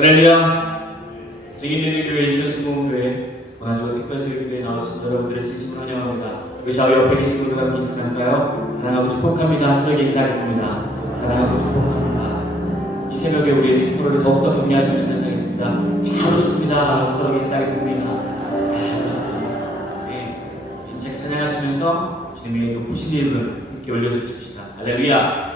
할렐루야. 증인되는 교회 인천수목교회 원하주와 특별세교회에 나오신 여러분들의 진심을 환영합니다. 우리 좌우 옆에 계신 분들과 함께 인사할까요? 사랑하고 축복합니다. 서로에게 인사하겠습니다. 사랑하고 축복합니다. 이 새벽에 우리 서로를 더욱더 격려하시면서 인사하겠습니다. 잘 오셨습니다. 서로에게 인사하겠습니다. 잘 오셨습니다. 네, 힘차게 찬양하시면서 주님의 높으신 이름을 함께 올려드리십시다. 할렐루야.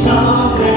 Stop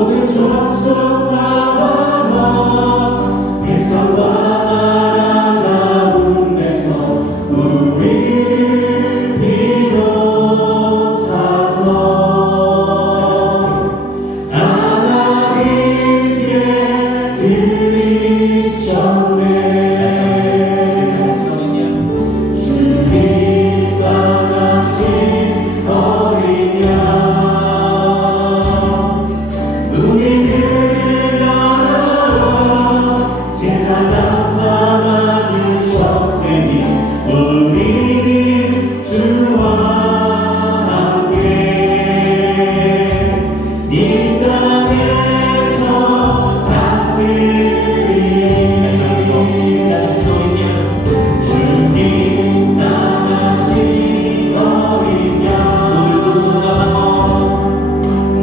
모든 족속과 언어 백성과 나라 가운데서 우리를 비로사서 하나님께 드리셨네. 주님 강하신 어린 양 우리를 나라 제사장 삼아주셨으니 우리는 주와 함께 이 땅에서 다스리니 주님 나가신 어린 양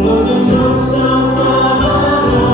모든 족속과 언어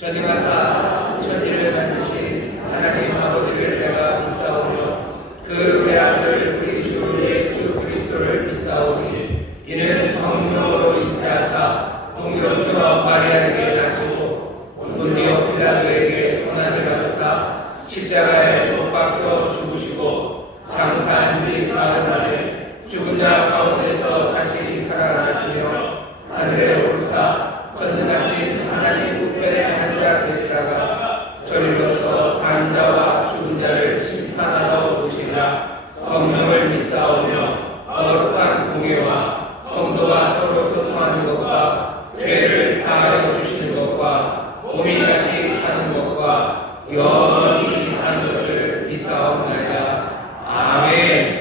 전능하사 천지를 만드신 하나님 아버지를 내가 믿사오며 그 외아들 우리 주 예수 그리스도를 믿사오니 이는 성령으로 잉태하사 동정녀 마리아에게 나시고 본디오 빌라도에게 고난을 받으사 십자가에 못 박혀 죽으시고 장사한 지 사흘 만에 죽은 자 가운데서 다시 살아나시며 하늘에 오르사 전능하신 하나님 우편에 앉아 계시다가 저리로서 산 자와 죽은 자를 심판하러 오시리라. 성령을 믿사오며 거룩한 공예와 성도와 서로 교통하는 것과 죄를 사하여 주시는 것과 몸이 다시 사는 것과 영원히 사는 것을 믿사옵나이다. 아멘.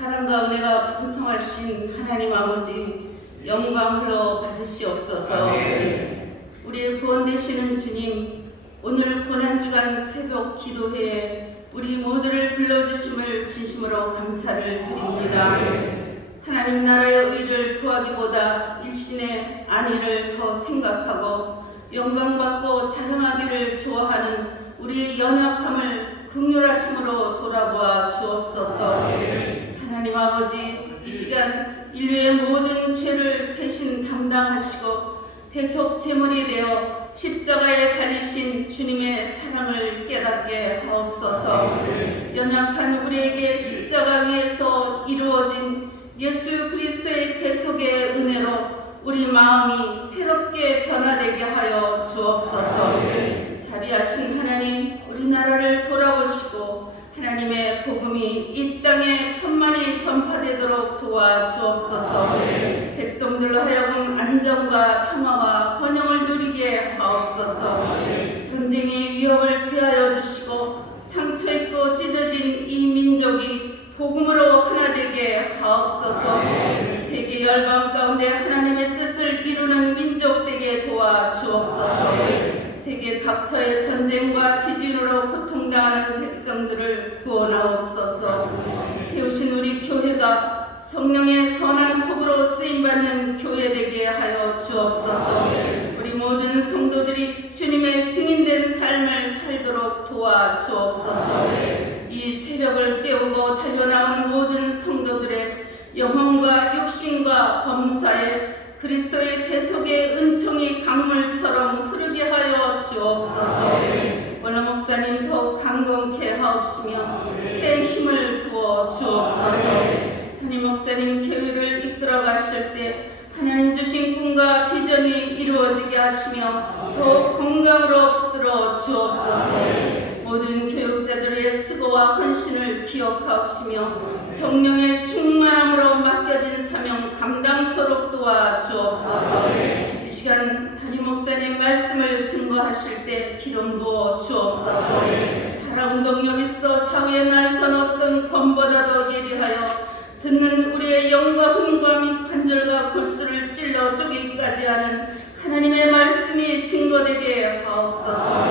사랑과 은혜가 풍성하신 하나님 아버지 영광 흘러 받으시옵소서. 아멘. 우리의 구원 되시는 주님, 오늘 고난주간 새벽 기도회에 우리 모두를 불러주심을 진심으로 감사를 드립니다. 하나님 나라의 의를 구하기보다 일신의 안위를 더 생각하고 영광받고 자랑하기를 좋아하는 우리의 연약함을 긍휼하심으로 돌아보아 주옵소서. 하나님 아버지, 이 시간 인류의 모든 죄를 대신 담당하시고 대속 제물이 되어 십자가에 달리신 주님의 사랑을 깨닫게 하옵소서. 연약한 우리에게 십자가 위에서 이루어진 예수 그리스도의 대속의 은혜로 우리 마음이 새롭게 변화되게 하여 주옵소서. 자비하신 하나님, 우리나라를 돌아보시고 하나님의 복음이 이 땅에 편만히 전파되도록 도와주옵소서. 백성들로 하여금 안정과 평화와 번영을 누리게 하옵소서. 전쟁의 위협을 제하여 주시고 상처 있고 찢어진 이 민족이 복음으로 하나 되게 하옵소서. 세계 열방 가운데 하나님의 뜻을 이루는 민족 되게 도와주옵소서. 세계 각처의 전쟁과 지진으로 고통당하는 백성들을 구원하옵소서. 세우신 우리 교회가 성령의 선한 톱으로 쓰임받는 교회 되게 하여 주옵소서. 우리 모든 성도들이 주님의 증인된 삶을 살도록 도와주옵소서. 이 새벽을 깨우고 달려나온 모든 성도들의 영혼과 육신과 범사에 그리스도의 대속의 은총이 강물처럼 흐르게 하여 주옵소서. 원로 목사님 더욱 강건케 하옵시며 새 힘을 부어 주옵소서. 하나님 목사님 교회를 이끌어 가실 때 하나님 주신 꿈과 비전이 이루어지게 하시며 더욱 건강으로 붙들어 주옵소서. 모든 교육자들의 수고와 헌신을 기억하옵시며 성령의 충만함으로 맡겨진 사명 감당토록 도와주옵소서. 이 시간 담임 목사님 말씀을 증거하실 때 기름 부어 주옵소서. 살아온 동력 있어 좌우에 날선 어떤 검보다도 예리하여 듣는 우리의 영과 hum과 및 관절과 골수를 찔러 쪼개기까지 하는 하나님의 말씀이 증거되게 하옵소서.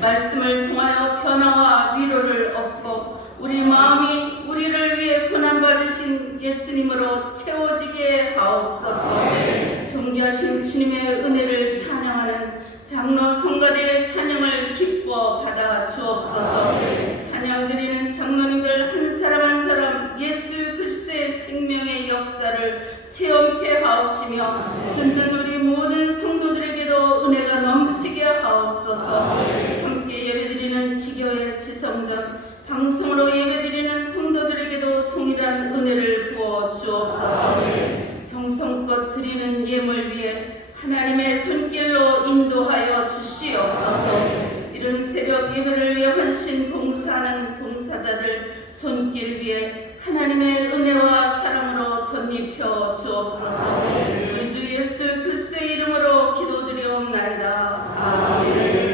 말씀을 통하여 변화와 위로를 얻고 우리 마음이 우리를 위해 고난받으신 예수님으로 채워지게 하옵소서. 존귀하신 주님의 은혜를 찬양하는 장로 성가대의 찬양을 기뻐 받아 주옵소서. 찬양 드리는 장로님들 한 사람 한 사람 예수 그리스도의 생명의 역사를 체험케 하옵시며 듣는 우리 모든 성도들에게도 은혜가 넘치게 하옵소서. 함께 예배드리는 지교회 지성전 방송으로 예배드리는 성도들에게도 동일한 은혜를 부어 주옵소서. 정성껏 드리는 예물 위에 하나님의 손길로 인도하여 주시옵소서. 이른 새벽 예배를 위해 헌신 봉사하는 봉사자들 손길 위에 하나님의 은혜와 사랑으로 덧입혀 주옵소서. 우리 주 예수 그리스도의 이름으로 기도드리옵나이다. 아멘.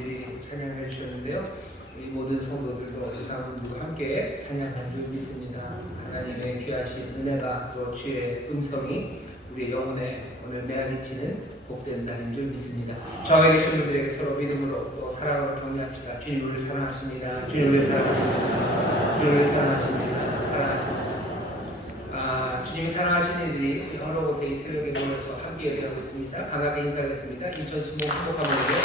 성도님들이 찬양해 주셨는데요. 우리 모든 성도들도 조상분들과 함께 찬양한 줄 믿습니다. 하나님의 귀하신 은혜가 또 주의 음성이 우리 영혼에 오늘 메아리치는 복된 날인 줄 믿습니다. 저에 계신 분들에게 서로 믿음으로 또 사랑으로 격려합시다. 주님 우리 사랑하십니다. 주님 우리 사랑하십니다. 주님 우리 사랑하십니다. 사랑하십니다. 주님이 사랑하시는 이들이 여러 곳에 이 새벽에 모여서 함께 예배하고 있습니다. 반갑게 인사하겠습니다. 인천 수목 행복한 분에게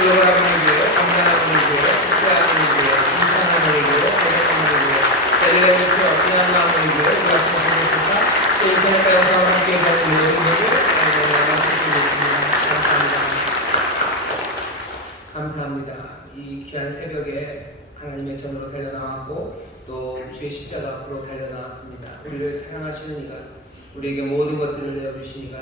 들어가는 분에게요, 건강한 분에게요, 축제하는 분에게요, 인상한 분에게요, 배색한 분에게요, 텔레비전에서 어떠한 분에게요, 우리 또 인터넷과 영상을 함께 하는 모든 분에게 감사합니다. 이 귀한 새벽에 하나님의 전으로 달려나왔고 또 주의 십자가 앞으로 달려나왔습니다. 우리를 사랑하시는 이가 우리에게 모든 것들을 내어주시니가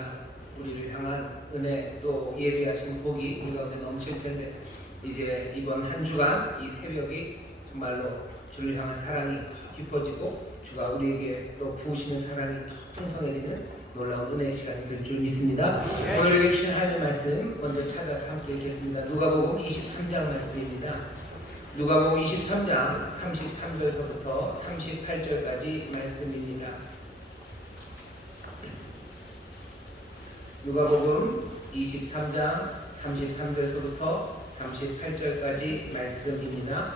우리를 향한 은혜 또 예비하신 복이 우리 가운데 넘칠 텐데 이제 이번 한 주간 이 새벽이 정말로 주를 향한 사랑이 깊어지고 주가 우리에게 또 부으시는 사랑이 풍성해지는 놀라운 은혜의 시간이 될 줄 믿습니다. 오늘 주신 하나님의 말씀 먼저 찾아서 함께 읽겠습니다. 누가복음 23장 말씀입니다. 누가복음 23장 33절서부터 38절까지 말씀입니다. 누가복음 23장 33절서부터 38절까지 말씀입니다.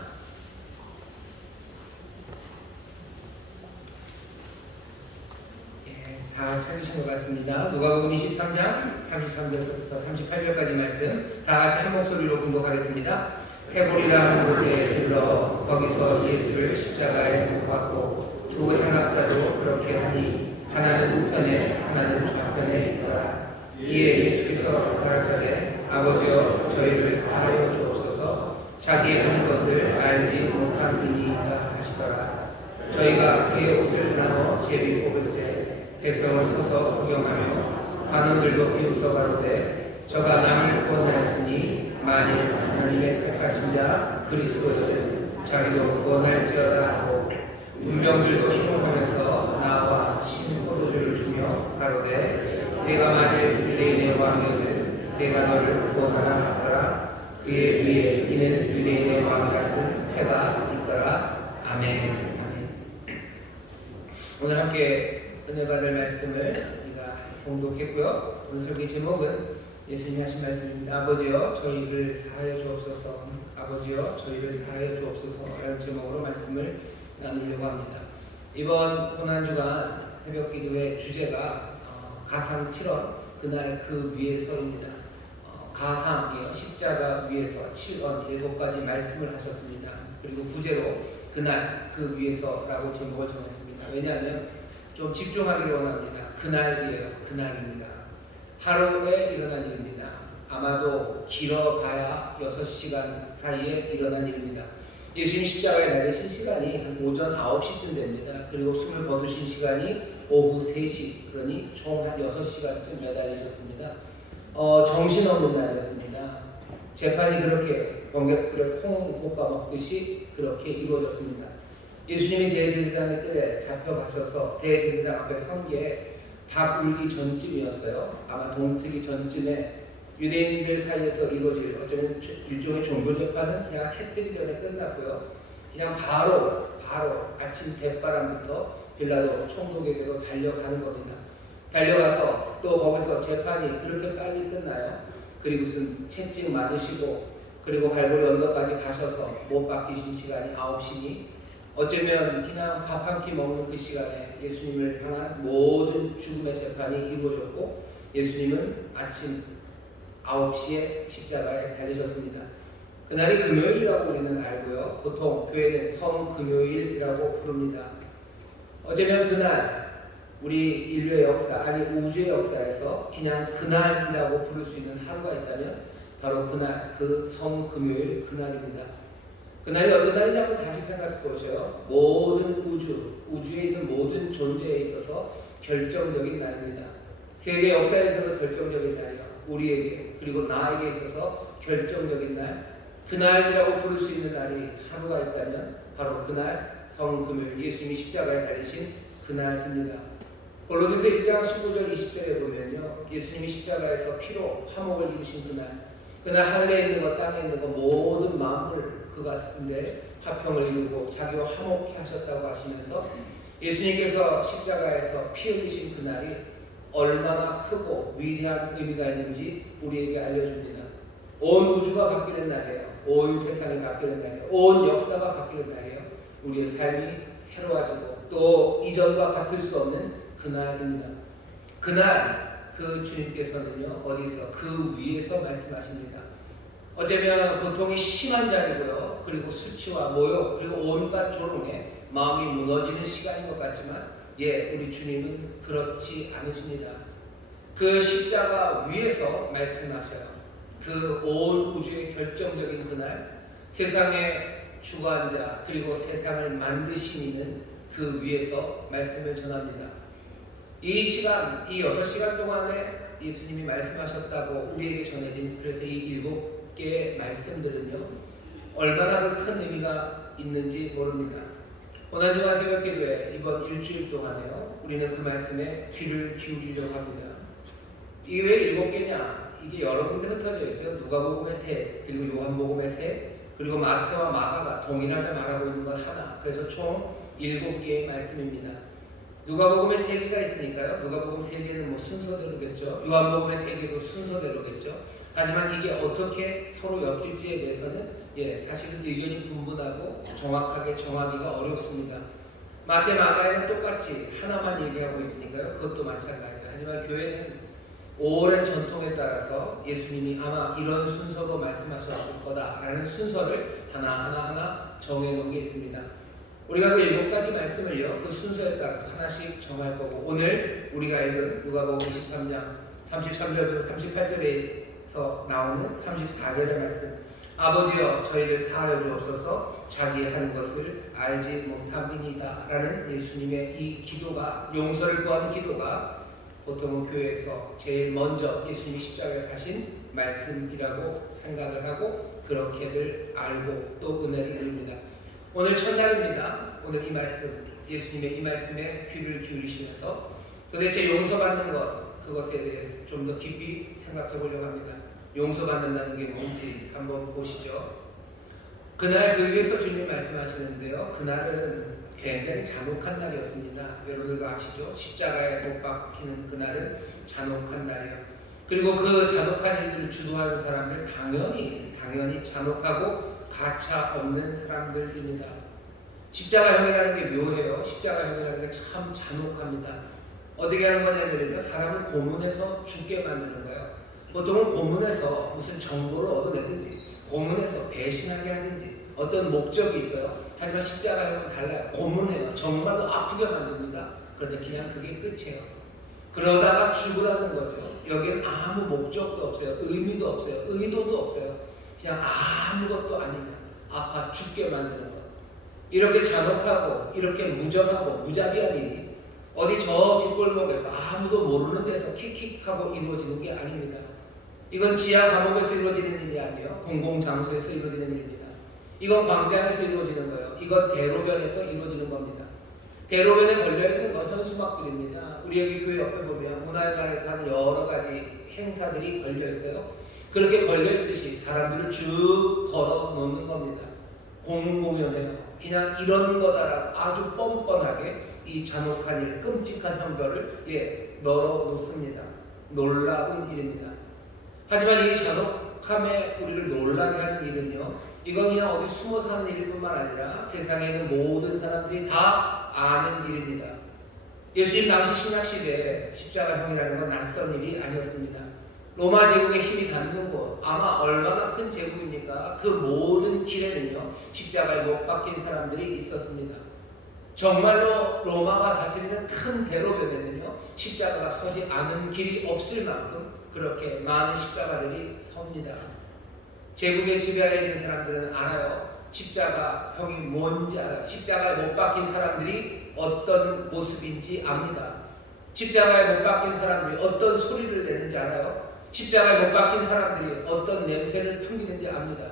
다 찾으신 것 같습니다. 누가복음 23장 33절부터 38절까지 말씀 다 같이 한 목소리로 공독하겠습니다. 헤볼이라 하는 곳에 들러 거기서 예수를 십자가에 못 박고 두 향락자도 그렇게 하니 하나는 우편에 하나는 좌편에 있더라. 이에 예수께서 가라사대 아버지여 저희를 사하여 주옵소서 자기의 하는 것을 알지 못함이니이다 하시더라. 저희가 그의 옷을 나눠 제비 뽑을세 백성을 서서 구경하며 관원들도 비웃어 가로되 저가 남을 구원하였으니 만일 하나님의 택하신 자 그리스도는 자기도 구원할지어다 하고 문병들도 희롱하면서 나와 신 포도주를 주며 가로되 내가 만일 유대인의 왕이거든 내가 너를 구원하라 하더라. 그의 위에 이는 유대인의 왕 같은 패가 있더라. 아멘. 오늘 함께 은혜 받을 말씀을 우리가 공독했고요. 오늘 설교 제목은 예수님이 하신 말씀입니다. 아버지여 저희를 사하여 주옵소서. 아버지여 저희를 사하여 주옵소서 라는 제목으로 말씀을 나누려고 합니다. 이번 고난주간 새벽 기도의 주제가 가상 7원 그날 그 위에서입니다. 가상이요 십자가 위에서 7원 7가지 말씀을 하셨습니다. 그리고 부제로 그날 그 위에서라고 제목을 정했습니다. 왜냐하면 좀 집중하기를 원합니다. 그날이에요. 그날입니다. 하루에 일어난 일입니다. 아마도 길어봐야 6시간 사이에 일어난 일입니다. 예수님 십자가에 달리신 시간이 한 오전 9시쯤 됩니다. 그리고 숨을 거두신 시간이 오후 3시, 그러니 총 한 6시간쯤 매달리셨습니다. 정신없는 날이었습니다. 재판이 그렇게 번개불에 콩 볶아 먹듯이 그렇게 이루어졌습니다. 예수님이 대제사장의 뜰에 잡혀가셔서 대제사장 앞에 선 게 닭 울기 전쯤이었어요. 아마 동트기 전쯤에 유대인들 사이에서 이루어질 어쩌면 일종의 종교 재판은 그냥 해 뜨기 전에 끝났고요. 그냥 바로 아침 대바람부터 빌라도 총독에게로 달려가는 겁니다. 달려가서 또 거기서 재판이 그렇게 빨리 끝나요. 그리고선 채찍 맞으시고 그리고 갈보리 언덕까지 가셔서 못 박히신 시간이 9시니 어쩌면 그냥 밥 한 끼 먹는 그 시간에 예수님을 향한 모든 죽음의 재판이 이루어졌고 예수님은 아침 9시에 십자가에 달리셨습니다. 그날이 금요일이라고 우리는 알고요. 보통 교회는 성금요일이라고 부릅니다. 어쩌면 그날 우리 인류의 역사, 아니 우주의 역사에서 그냥 그날이라고 부를 수 있는 하루가 있다면 바로 그날, 그 성금요일 그날입니다. 그날이 어떤 날이냐고 다시 생각해 보세요. 모든 우주에 있는 모든 존재에 있어서 결정적인 날입니다. 세계 역사에 있어서 결정적인 날이죠. 우리에게 그리고 나에게 있어서 결정적인 날, 그날이라고 부를 수 있는 날이 하루가 있다면 바로 그날 성금요일 예수님이 십자가에 달리신 그날입니다. 골로새서 1장 19절 20절에 보면요. 예수님이 십자가에서 피로 화목을 이루신 그날, 그날 하늘에 있는 것 땅에 있는 것 모든 만물 그 가운데 화평을 이루고 자기와 화목케 하셨다고 하시면서 예수님께서 십자가에서 피 흘리신 그날이 얼마나 크고 위대한 의미가 있는지 우리에게 알려줍니다. 온 우주가 바뀌는 날이에요. 온 세상이 바뀌는 날이에요. 온 역사가 바뀌는 날이에요. 우리의 삶이 새로워지고 또 이전과 같을 수 없는 그날입니다. 그날 그 주님께서는요 어디서 그 위에서 말씀하십니다. 어쩌면 고통이 심한 자리고요, 그리고 수치와 모욕 그리고 온갖 조롱에 마음이 무너지는 시간인 것 같지만 우리 주님은 그렇지 않으십니다. 그 십자가 위에서 말씀하셔요. 그 온 우주의 결정적인 그날 세상의 주관자 그리고 세상을 만드신 이는 그 위에서 말씀을 전합니다. 이 시간, 이 6시간 동안에 예수님이 말씀하셨다고 우리에게 전해진 그래서 이 7개의 말씀들은요 얼마나 큰 의미가 있는지 모릅니다. 고난주간 새벽기도회 이번 일주일 동안에요 우리는 그 말씀에 귀를 기울이려고 합니다. 이게 왜 7개냐? 이게 여러 군데 흩어져 있어요. 누가복음의 셋, 그리고 요한복음의 셋, 그리고 마태와 마가가 동일하게 말하고 있는 것 하나. 그래서 총 7개의 말씀입니다. 누가복음에 3개가 있으니까요. 누가복음 3개는 뭐 순서대로겠죠. 요한복음의 3개도 순서대로겠죠. 하지만 이게 어떻게 서로 엮일지에 대해서는 사실은 의견이 분분하고 정확하게 정하기가 어렵습니다. 마태, 마가에는 똑같이 하나만 얘기하고 있으니까요. 그것도 마찬가지예요. 하지만 교회는 오랜 전통에 따라서 예수님이 아마 이런 순서로 말씀하셨을 거다라는 순서를 하나하나 정해놓은 게 있습니다. 우리가 그 7가지 말씀을요 그 순서에 따라서 하나씩 정할 거고, 오늘 우리가 읽은 누가복음 23장 33절부터 38절에서 나오는 34절의 말씀, 아버지여 저희를 사하여 주옵소서 자기 하는 것을 알지 못함이니이다 라는 예수님의 이 기도가, 용서를 구하는 기도가 보통은 교회에서 제일 먼저 예수님이 십자가에 사신 말씀이라고 생각을 하고 그렇게들 알고 또 은혜를 드립니다. 오늘 첫날입니다. 오늘 이 말씀, 예수님의 이 말씀에 귀를 기울이시면서 도대체 용서받는 것, 그것에 대해 좀 더 깊이 생각해 보려고 합니다. 용서받는다는 게 뭔지 한번 보시죠. 그날 그 위에서 주님이 말씀하시는데요, 그날은 굉장히 잔혹한 날이었습니다. 여러분들도 아시죠? 십자가에 못 박히는 그날은 잔혹한 날이에요. 그리고 그 잔혹한 일들을 주도하는 사람들 당연히 잔혹하고 가차 없는 사람들입니다. 십자가형이라는 게 묘해요. 십자가형이라는 게 참 잔혹합니다. 어떻게 하는 거냐면요, 사람을 고문해서 죽게 만드는 거예요. 보통은 고문해서 무슨 정보를 얻어내든지 고문해서 배신하게 하든지 어떤 목적이 있어요. 하지만 십자가형은 달라요. 고문해요. 정말로 아프게 만듭니다. 그런데 그냥 그게 끝이에요. 그러다가 죽으라는 거죠. 여기엔 아무 목적도 없어요. 의미도 없어요. 의도도 없어요. 그냥 아무것도 아니냐, 아파 죽게 만드는 것. 이렇게 잔혹하고 이렇게 무정하고 무자비한 일이 어디 저 뒷골목에서 아무도 모르는 데서 킥킥하고 이루어지는 게 아닙니다. 이건 지하 감옥에서 이루어지는 일이 아니에요. 공공장소에서 이루어지는 일입니다. 이건 광장에서 이루어지는 거예요. 이건 대로변에서 이루어지는 겁니다. 대로변에 걸려있는 건 현수막들입니다. 우리 여기 교회 옆에 보면 문화회관에서 하는 여러 가지 행사들이 걸려있어요. 그렇게 걸려있듯이 사람들을 쭉 걸어 놓는 겁니다. 공공연해요. 그냥 이런 거다라고 아주 뻔뻔하게 이 잔혹한 일, 끔찍한 형벌을 널어 놓습니다. 놀라운 일입니다. 하지만 이 잔혹함에 우리를 놀라게 하는 일은요, 이건 그냥 어디 숨어 사는 일일 뿐만 아니라 세상에 있는 모든 사람들이 다 아는 일입니다. 예수님 당시 신약시대에 십자가형이라는 건 낯선 일이 아니었습니다. 로마 제국의 힘이 닿는 곳, 아마 얼마나 큰 제국입니까? 그 모든 길에는요 십자가에 못 박힌 사람들이 있었습니다. 정말로 로마가 다스리는 큰 대로변에는요 십자가가 서지 않은 길이 없을 만큼 그렇게 많은 십자가들이 섭니다. 제국의 지배하에 있는 사람들은 알아요. 십자가형이 뭔지 알아요. 십자가에 못 박힌 사람들이 어떤 모습인지 압니다. 십자가에 못 박힌 사람들이 어떤 소리를 내는지 알아요. 십자가에 못 박힌 사람들이 어떤 냄새를 풍기는지 압니다.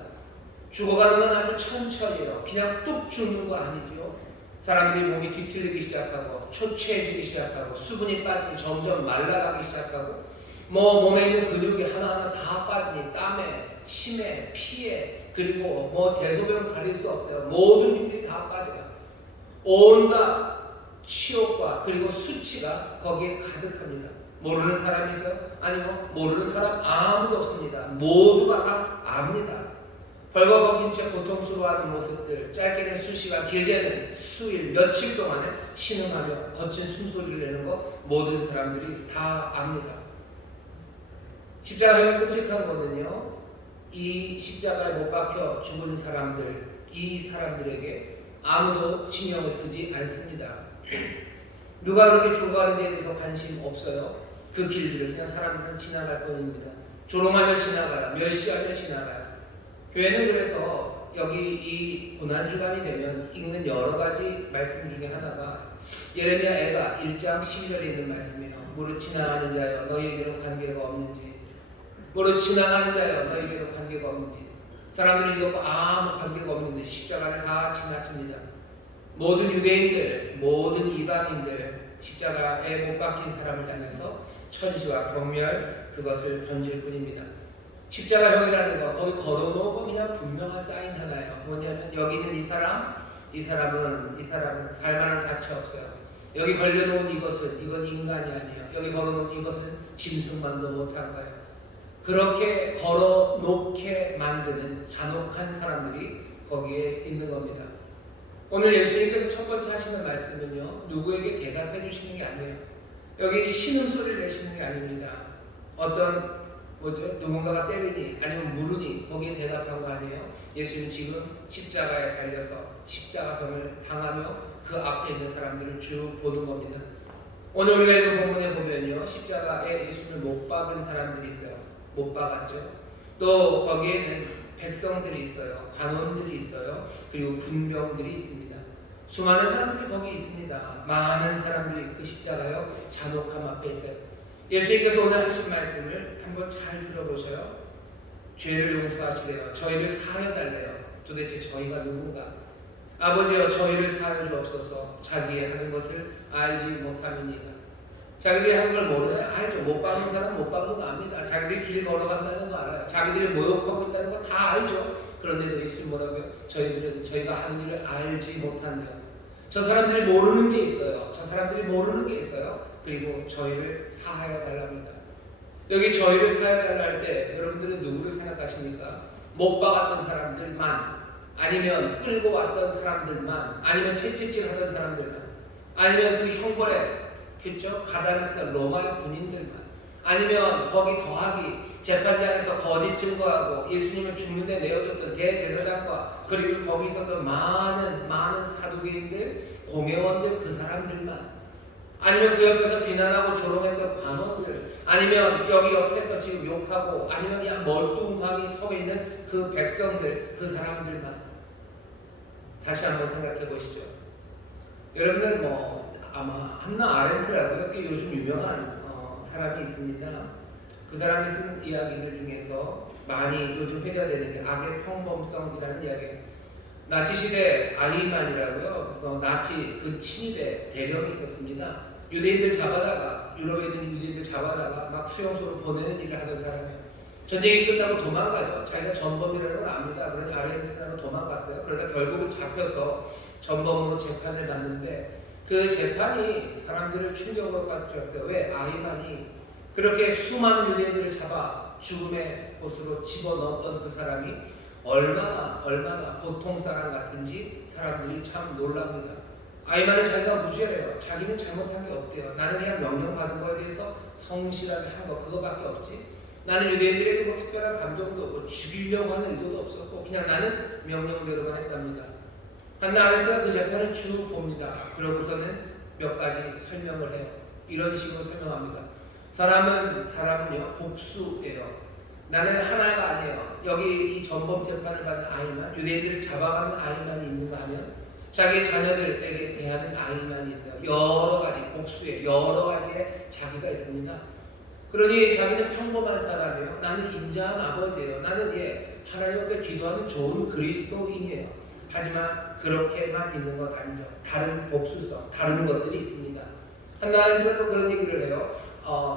죽어가는 건 아주 천천히요. 그냥 뚝 죽는 거 아니죠. 사람들이 몸이 뒤틀리기 시작하고 초췌해지기 시작하고 수분이 빠지기, 점점 말라가기 시작하고 몸에 있는 근육이 하나하나 다 빠지니 땀에 치매, 피해, 그리고 뭐 대소변 가릴 수 없어요. 모든 힘들이 다 빠져요. 온갖 치욕과 그리고 수치가 거기에 가득합니다. 모르는 사람이 있어요? 아니요. 모르는 사람 아무도 없습니다. 모두가 다 압니다. 벌거벗긴 채 고통스러워하는 모습들, 짧게는 수시간, 길게는 수일, 며칠 동안에 신음하며 거친 숨소리를 내는 거 모든 사람들이 다 압니다. 십자가의 끔찍한 거는요, 이 십자가에 못 박혀 죽은 사람들, 이 사람들에게 아무도 신경을 쓰지 않습니다. 누가 그렇게 죽어가는 데에 대해서 관심 없어요. 그 길들을 그냥 사람들은 지나갈 뿐입니다. 조롱하며 지나가요. 멸시하며 지나가요. 교회는 그래서 여기 이 고난주간이 되면 읽는 여러 가지 말씀 중에 하나가 예레미야 애가 1장 12절에 있는 말씀이에요. 무릇 지나가는 자여 너희에게는 관계가 없는지, 무릇 지나가는 자여 너희에게는 관계가 없는지. 사람들은 이것과 아무 관계가 없는데 십자가를 다 지나칩니다. 모든 유대인들, 모든 이방인들 십자가에 못 박힌 사람을 향해서 천시와 경멸 그것을 던질 뿐입니다. 십자가형이라는 거 거기 걸어놓고 그냥 분명한 사인 하나예요. 뭐냐면 여기 있는 이 사람은 살만한 가치 없어요. 여기 걸려놓은 이건 인간이 아니에요. 여기 걸어놓은 이것은 짐승만도 못한 거예요. 그렇게 걸어놓게 만드는 잔혹한 사람들이 거기에 있는 겁니다. 오늘 예수님께서 첫 번째 하시는 말씀은요, 누구에게 대답해 주시는 게 아니에요. 여기 신음소리를 내시는 게 아닙니다. 어떤 누군가가 때리니 아니면 물으니 거기에 대답한 거 아니에요. 예수님 지금 십자가에 달려서 십자가형을 당하며 그 앞에 있는 사람들을 쭉 보는 겁니다. 오늘 우리가 읽은 본문에 보면요, 십자가에 예수님을 못 박은 사람들이 있어요. 못 박았죠. 또 거기에는 백성들이 있어요. 관원들이 있어요. 그리고 군병들이 있습니다. 수많은 사람들이 거기 있습니다. 많은 사람들이 그 십자가요 잔혹함 앞에 있어요. 예수님께서 오늘 하신 말씀을 한번 잘 들어보셔요. 죄를 용서하시래요. 저희를 사하여달래요. 도대체 저희가 누군가? 아버지여 저희를 사하여 주옵소서. 자기의 하는 것을 알지 못함이니이다. 자기들이 하는 걸 모르나요? 알죠. 못 박는 사람은 못 박는 거 압니다. 자기들이 길 걸어간다는 거 알아요. 자기들이 모욕하고 있다는 거 다 알죠. 그런데도 예수님 뭐라고요? 저희가 하는 일을 알지 못한대요. 저 사람들이 모르는 게 있어요. 그리고 저희를 사하여 달랍니다. 여기 저희를 사하여 달라 할 때 여러분들은 누구를 생각하십니까? 못 박았던 사람들만, 아니면 끌고 왔던 사람들만, 아니면 채찍질 하던 사람들만, 아니면 그 형벌에 그렇죠? 가담했던 로마의 군인들만, 아니면 거기 더하기 재판장에서 거짓 증거하고 예수님을 죽는데 내어줬던 대제사장과 그리고 거기 있었던 많은 사두개인들, 공회원들 그 사람들만, 아니면 그 옆에서 비난하고 조롱했던 관원들, 아니면 여기 옆에서 지금 욕하고, 아니면 그냥 멀뚱하게 서 있는 그 백성들 그 사람들만. 다시 한번 생각해 보시죠. 여러분들 아마 한나 아렌트라고 꽤 요즘 유명한 사람이 있습니다. 그 사람이 쓴 이야기들 중에서 많이 요즘 회자되는 게 악의 평범성이라는 이야기예요. 나치 시대 아히만이라고요. 나치 그 친위대 대령이 있었습니다. 유대인들 잡아다가 유럽에 있는 유대인들 잡아다가 막 수용소로 보내는 일을 하던 사람이에요. 전쟁이 끝나고 도망가죠. 자기가 전범이라는 걸 압니다. 그러니 아르헨티나로 도망갔어요. 그러다 결국은 잡혀서 전범으로 재판을 받는데 그 재판이 사람들을 충격으로 빠뜨렸어요. 왜? 아히만이 그렇게 수많은 유대인들을 잡아 죽음의 곳으로 집어넣었던 그 사람이 얼마나 보통 사람 같은지 사람들이 참 놀랍니다. 아히만은 자기가 무죄래요. 자기는 잘못한 게 없대요. 나는 그냥 명령받은 거에 대해서 성실하게 한 거 그거밖에 없지. 나는 유대인들에게 뭐 특별한 감정도 없고 죽이려고 하는 의도도 없었고 그냥 나는 명령대로만 했답니다. 한나 아렌트가 그 재판을 쭉 봅니다. 그러고서는 몇 가지 설명을 해요. 이런 식으로 설명합니다. 사람은요 복수예요. 나는 하나가 아니에요. 여기 이 전범 재판을 받는 아이만, 유대인들을 잡아가는 아이만이 있는가 하면 자기 자녀들에게 대하는 아이만이 있어요. 여러 가지 복수에 여러 가지의 자기가 있습니다. 그러니 자기는 평범한 사람이에요. 나는 인자한 아버지예요. 나는 하나님 앞에 기도하는 좋은 그리스도인이에요. 하지만 그렇게만 있는 것 아니죠. 다른 복수성, 다른 것들이 있습니다. 하나님은 또 그런 얘기를 해요.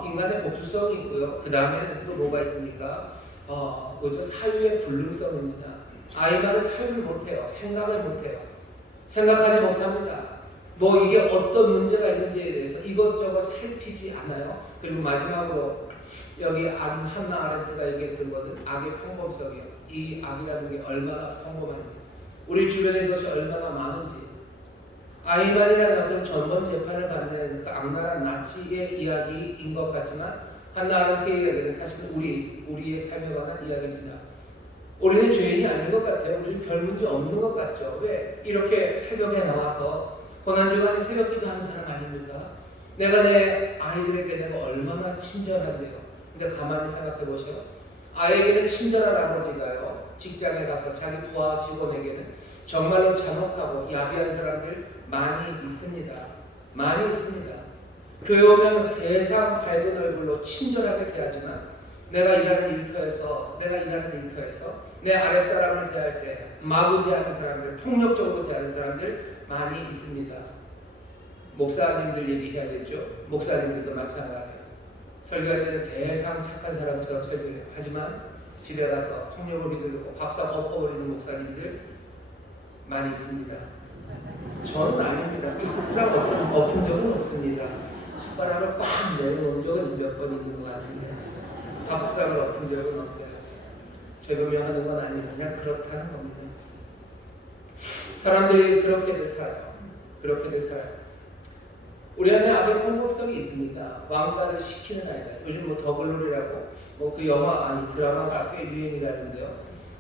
인간의 복수성이 있고요. 그 다음에는 또 뭐가 있습니까? 사유의 불능성입니다. 아이만은 사유를 못해요. 생각을 못해요. 생각하지 못합니다. 뭐 이게 어떤 문제가 있는지에 대해서 이것저것 살피지 않아요. 그리고 마지막으로 여기 한나 아렌트가 얘기했던 것은 악의 평범성이에요. 이 악이라는 게 얼마나 평범한지, 우리 주변에 것이 얼마나 많은지. 아이만이라는 아들 전번 재판을 받는 그 악랄한 나치의 이야기인 것 같지만 한나 아렌트의 이야기는 사실 우리의 삶에 관한 이야기입니다. 우리는 죄인이 아닌 것 같아요. 우리는 별 문제 없는 것 같죠. 왜? 이렇게 새벽에 나와서 고난주간에 새벽 기도하는 사람 아닙니까? 내가 내 아이들에게 내가 얼마나 친절한데요. 근데 가만히 생각해 보세요. 아이에게는 친절한 아버지가요, 직장에 가서 자기 부하 직원에게는 정말로 잔혹하고 야비한 사람들 많이 있습니다. 많이 있습니다. 교회 오면 세상 밝은 얼굴로 친절하게 대하지만 내가 일하는 일터에서 내 아랫사람을 대할 때 마구 대하는 사람들, 폭력적으로 대하는 사람들 많이 있습니다. 목사님들 얘기해야 되죠. 목사님들도 마찬가지예요. 설교할 때는 세상 착한 사람처럼 설교해요. 하지만 집에 가서 폭력을 휘두르고 밥상 엎어버리는 목사님들 많이 있습니다. 저는 아닙니다. 이 사람 엎은 적은 없습니다. 숟가락을 빡 내놓은 적은 몇 번 있는 것 같은데 밥상을 엎은 적은 없어요. 죄변명하는 건 아니에요. 그냥 그렇다는 겁니다. 사람들이 그렇게들 살아요. 우리 안에 악의 폭력성이 있습니다. 왕따를 시키는 아이들. 요즘 뭐 더글로리라고 그 드라마가 꽤 유행이라는데요.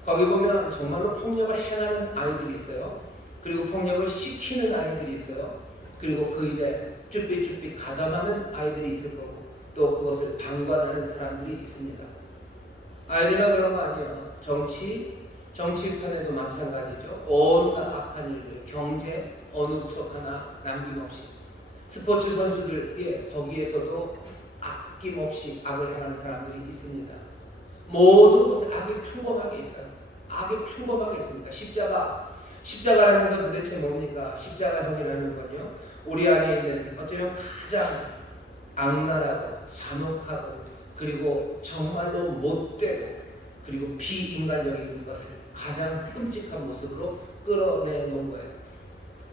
거기 보면 정말로 폭력을 행하는 아이들이 있어요. 그리고 폭력을 시키는 아이들이 있어요. 그리고 그 일에 쭈삣쭈삣 가담하는 아이들이 있을 거고 또 그것을 방관하는 사람들이 있습니다. 아이들만 그런 거 아니에요. 정치판에도 마찬가지죠. 온갖 악한 일들, 경제 어느 구석 하나 남김없이. 스포츠 선수들 거기에서도 아낌없이 악을 행하는 사람들이 있습니다. 모든 것에 악이 평범하게 있어요. 악이 평범하게 있습니다. 십자가라는 건 도대체 뭡니까? 십자가형이라는 건요, 우리 안에 있는 어쩌면 가장 악랄하고 잔혹하고 그리고 정말로 못되고 그리고 비인간적인 것을 가장 끔찍한 모습으로 끌어내놓은 거예요.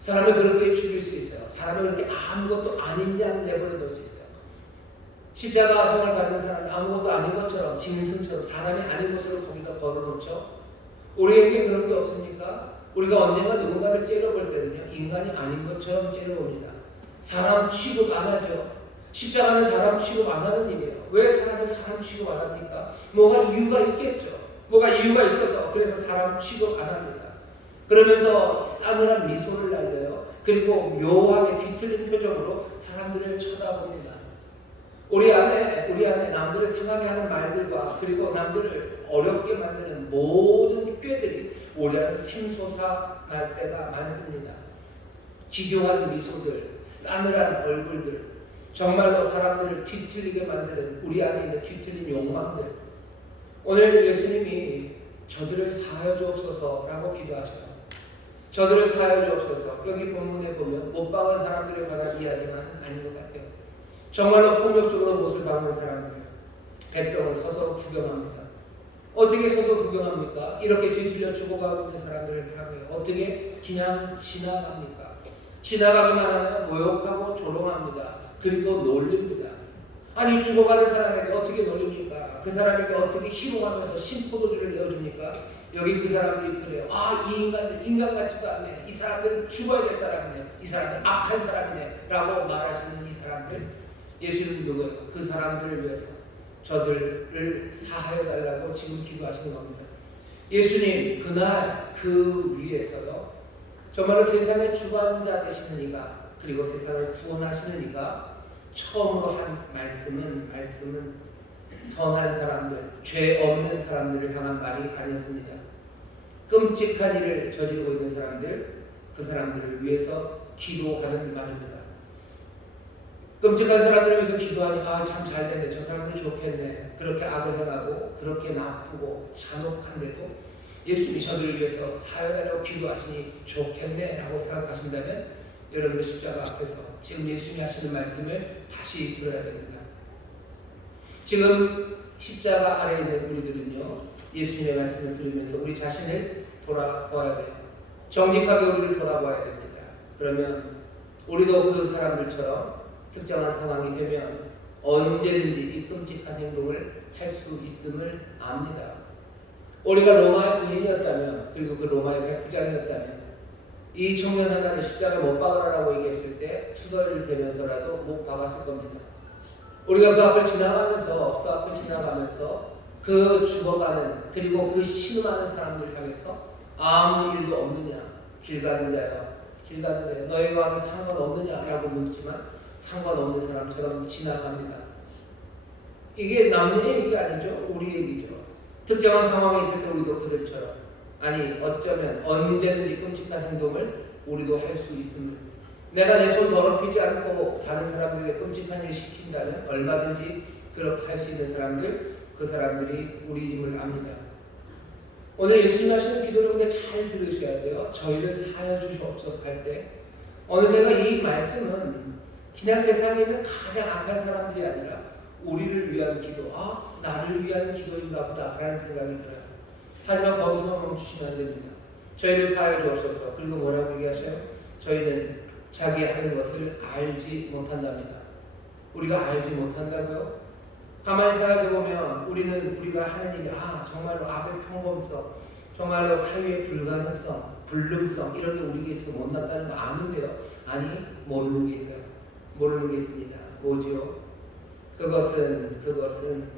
사람을 그렇게 죽일 수 있어요. 사람을 그렇게 아무것도 아닌 양 내버려둘 수 있어요. 십자가형을 받는 사람이 아무것도 아닌 것처럼, 짐승처럼 사람이 아닌 것으로 거기다 걸어놓죠. 우리에게 그런 게 없습니까? 우리가 언젠가 누군가를 째려볼 때는요, 인간이 아닌 것처럼 째려봅니다. 사람 취급 안 하죠. 십자가는 사람 취급 안 하는 일이에요. 왜 사람을 사람 취급 안 합니까? 뭐가 이유가 있겠죠. 뭐가 이유가 있어서 그래서 사람 취급 안 합니다. 그러면서 싸늘한 미소를 날려요. 그리고 묘하게 뒤틀린 표정으로 사람들을 쳐다봅니다. 우리 안에 남들을 상하게 하는 말들과 그리고 남들을 어렵게 만드는 모든 꾀들이 우리 안에 샘솟아 날 때가 많습니다. 기괴한 미소들, 싸늘한 얼굴들, 정말로 사람들을 뒤틀리게 만드는 우리 안에 있는 뒤틀린 욕망들. 오늘 예수님이 저들을 사하여 주옵소서라고 기도하셔요. 저들을 사하여 주옵소서. 여기 본문에 보면 못 박은 사람들에 관한 이야기만 아닌 것 같아요. 정말로 폭력적으로 못을 박는 사람들, 백성은 서서 구경합니다. 어떻게 서서 구경합니까? 이렇게 뒤틀려 죽어가고 있는 사람들을 향해 어떻게 그냥 지나갑니까? 지나가기만 하면 모욕하고 조롱합니다. 그리고 놀립니다. 아니 죽어가는 사람에게 어떻게 놀립니까? 그 사람에게 어떻게 희롱하면서 신포도주를 내어줍니까? 여기 그 사람들이 그래요. 이 인간들 인간 같지도 않네. 이 사람들은 죽어야 될 사람이네. 이 사람들은 악한 사람이네. 라고 말할 수 있는 이 사람들. 예수님은 누구예요? 그 사람들을 위해서 저들을 사하여 달라고 지금 기도하시는 겁니다. 예수님 그날 그 위에서요, 정말로 세상의 주관자 되시는 이가 그리고 세상을 구원하시는 이가 처음으로 한 말씀은 선한 사람들, 죄 없는 사람들을 향한 말이 아니었습니다. 끔찍한 일을 저지르고 있는 사람들, 그 사람들을 위해서 기도하는 말입니다. 끔찍한 사람들을 위해서 기도하니 참 잘됐네, 저 사람들이 좋겠네, 그렇게 악을 행하고 그렇게 나쁘고 잔혹한데도 예수님이 저들을 위해서 사용하려고 기도하시니 좋겠네 라고 생각하신다면 여러분의 십자가 앞에서 지금 예수님이 하시는 말씀을 다시 들어야 됩니다. 지금 십자가 아래에 있는 우리들은요, 예수님의 말씀을 들으면서 우리 자신을 돌아봐야 돼요. 정직하게 우리를 돌아봐야 됩니다. 그러면 우리도 그 사람들처럼 특정한 상황이 되면 언제든지 이 끔찍한 행동을 할 수 있음을 압니다. 우리가 로마의 군인이었다면, 그리고 그 로마의 백부장이었다면, 이 청년 하나를 십자가 못 박으라고 얘기했을 때 투덜대면서라도 못 박았을 겁니다. 우리가 그 앞을 지나가면서 그 죽어가는, 그리고 그 신음하는 사람들을 향해서 아무 일도 없느냐, 길 가는 자여, 너희가 하는 상관없느냐 라고 묻지만 상관없는 사람처럼 지나갑니다. 이게 남의 얘기 아니죠. 우리 얘기죠. 특정한 상황에 있을 때 우리도 그들처럼, 아니 어쩌면 언제든지 끔찍한 행동을 우리도 할 수 있음을, 내가 내 손 더럽히지 않고 다른 사람들에게 끔찍한 일을 시킨다면 얼마든지 그렇게 할 수 있는 사람들, 그 사람들이 우리임을 압니다. 오늘 예수님 하시는 기도를 근데 잘 들으셔야 돼요. 저희를 사여 주시옵소서 할 때 어느새가 이 말씀은 그냥 세상에 있는 가장 악한 사람들이 아니라 우리를 위한 기도, 나를 위한 기도인가 보다 라는 생각이 들어요. 하지만 거기서 멈추시면 안 됩니다. 저희를 사여 주옵소서. 그리고 뭐라고 얘기하셔요? 저희는 자기 하는 것을 알지 못한답니다. 우리가 알지 못한다고요? 가만히 생각해보면 우리가 하는 일이 정말로 악의 평범성, 정말로 사유의 불가능성, 불능성 이런 게 우리에게서 못났다는 거 아는데요. 아니, 모르는 게 있어요. 모르는 게 있습니다. 뭐지요? 그것은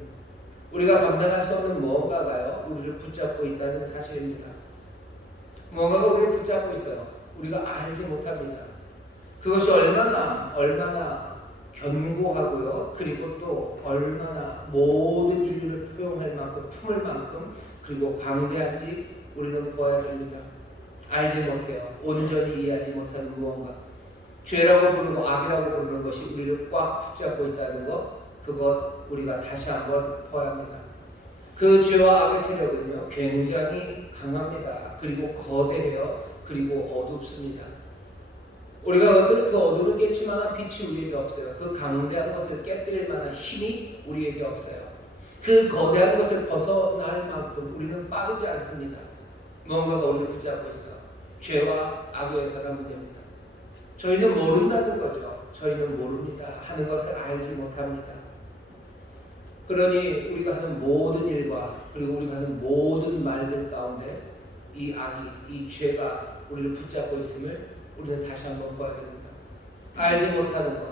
우리가 감당할 수 없는 무언가가요, 우리를 붙잡고 있다는 사실입니다. 무언가가 우리를 붙잡고 있어요. 우리가 알지 못합니다. 그것이 얼마나 견고하고요, 그리고 또 얼마나 모든 인류를 포용할 만큼, 품을 만큼, 그리고 광대한지 우리는 보아야 됩니다. 알지 못해요. 온전히 이해하지 못하는 무언가, 죄라고 부르고 악이라고 부르는 것이 우리를 꽉 붙잡고 있다는 것, 그것 우리가 다시 한번 보아야 합니다. 그 죄와 악의 세력은요, 굉장히 강합니다. 그리고 거대해요. 그리고 어둡습니다. 우리가 그 어둠을 깨칠 만한 빛이 우리에게 없어요. 그 강대한 것을 깨뜨릴 만한 힘이 우리에게 없어요. 그 거대한 것을 벗어날 만큼 우리는 빠르지 않습니다. 무언가가 우리를 붙잡고 있어요. 죄와 악의 가장 문제입니다. 저희는 모른다는 거죠. 저희는 모릅니다. 하는 것을 알지 못합니다. 그러니 우리가 하는 모든 일과 그리고 우리가 하는 모든 말들 가운데 이 악이, 이 죄가 우리를 붙잡고 있음을 우리는 다시 한번 봐야 됩니다. 알지 못하는 것,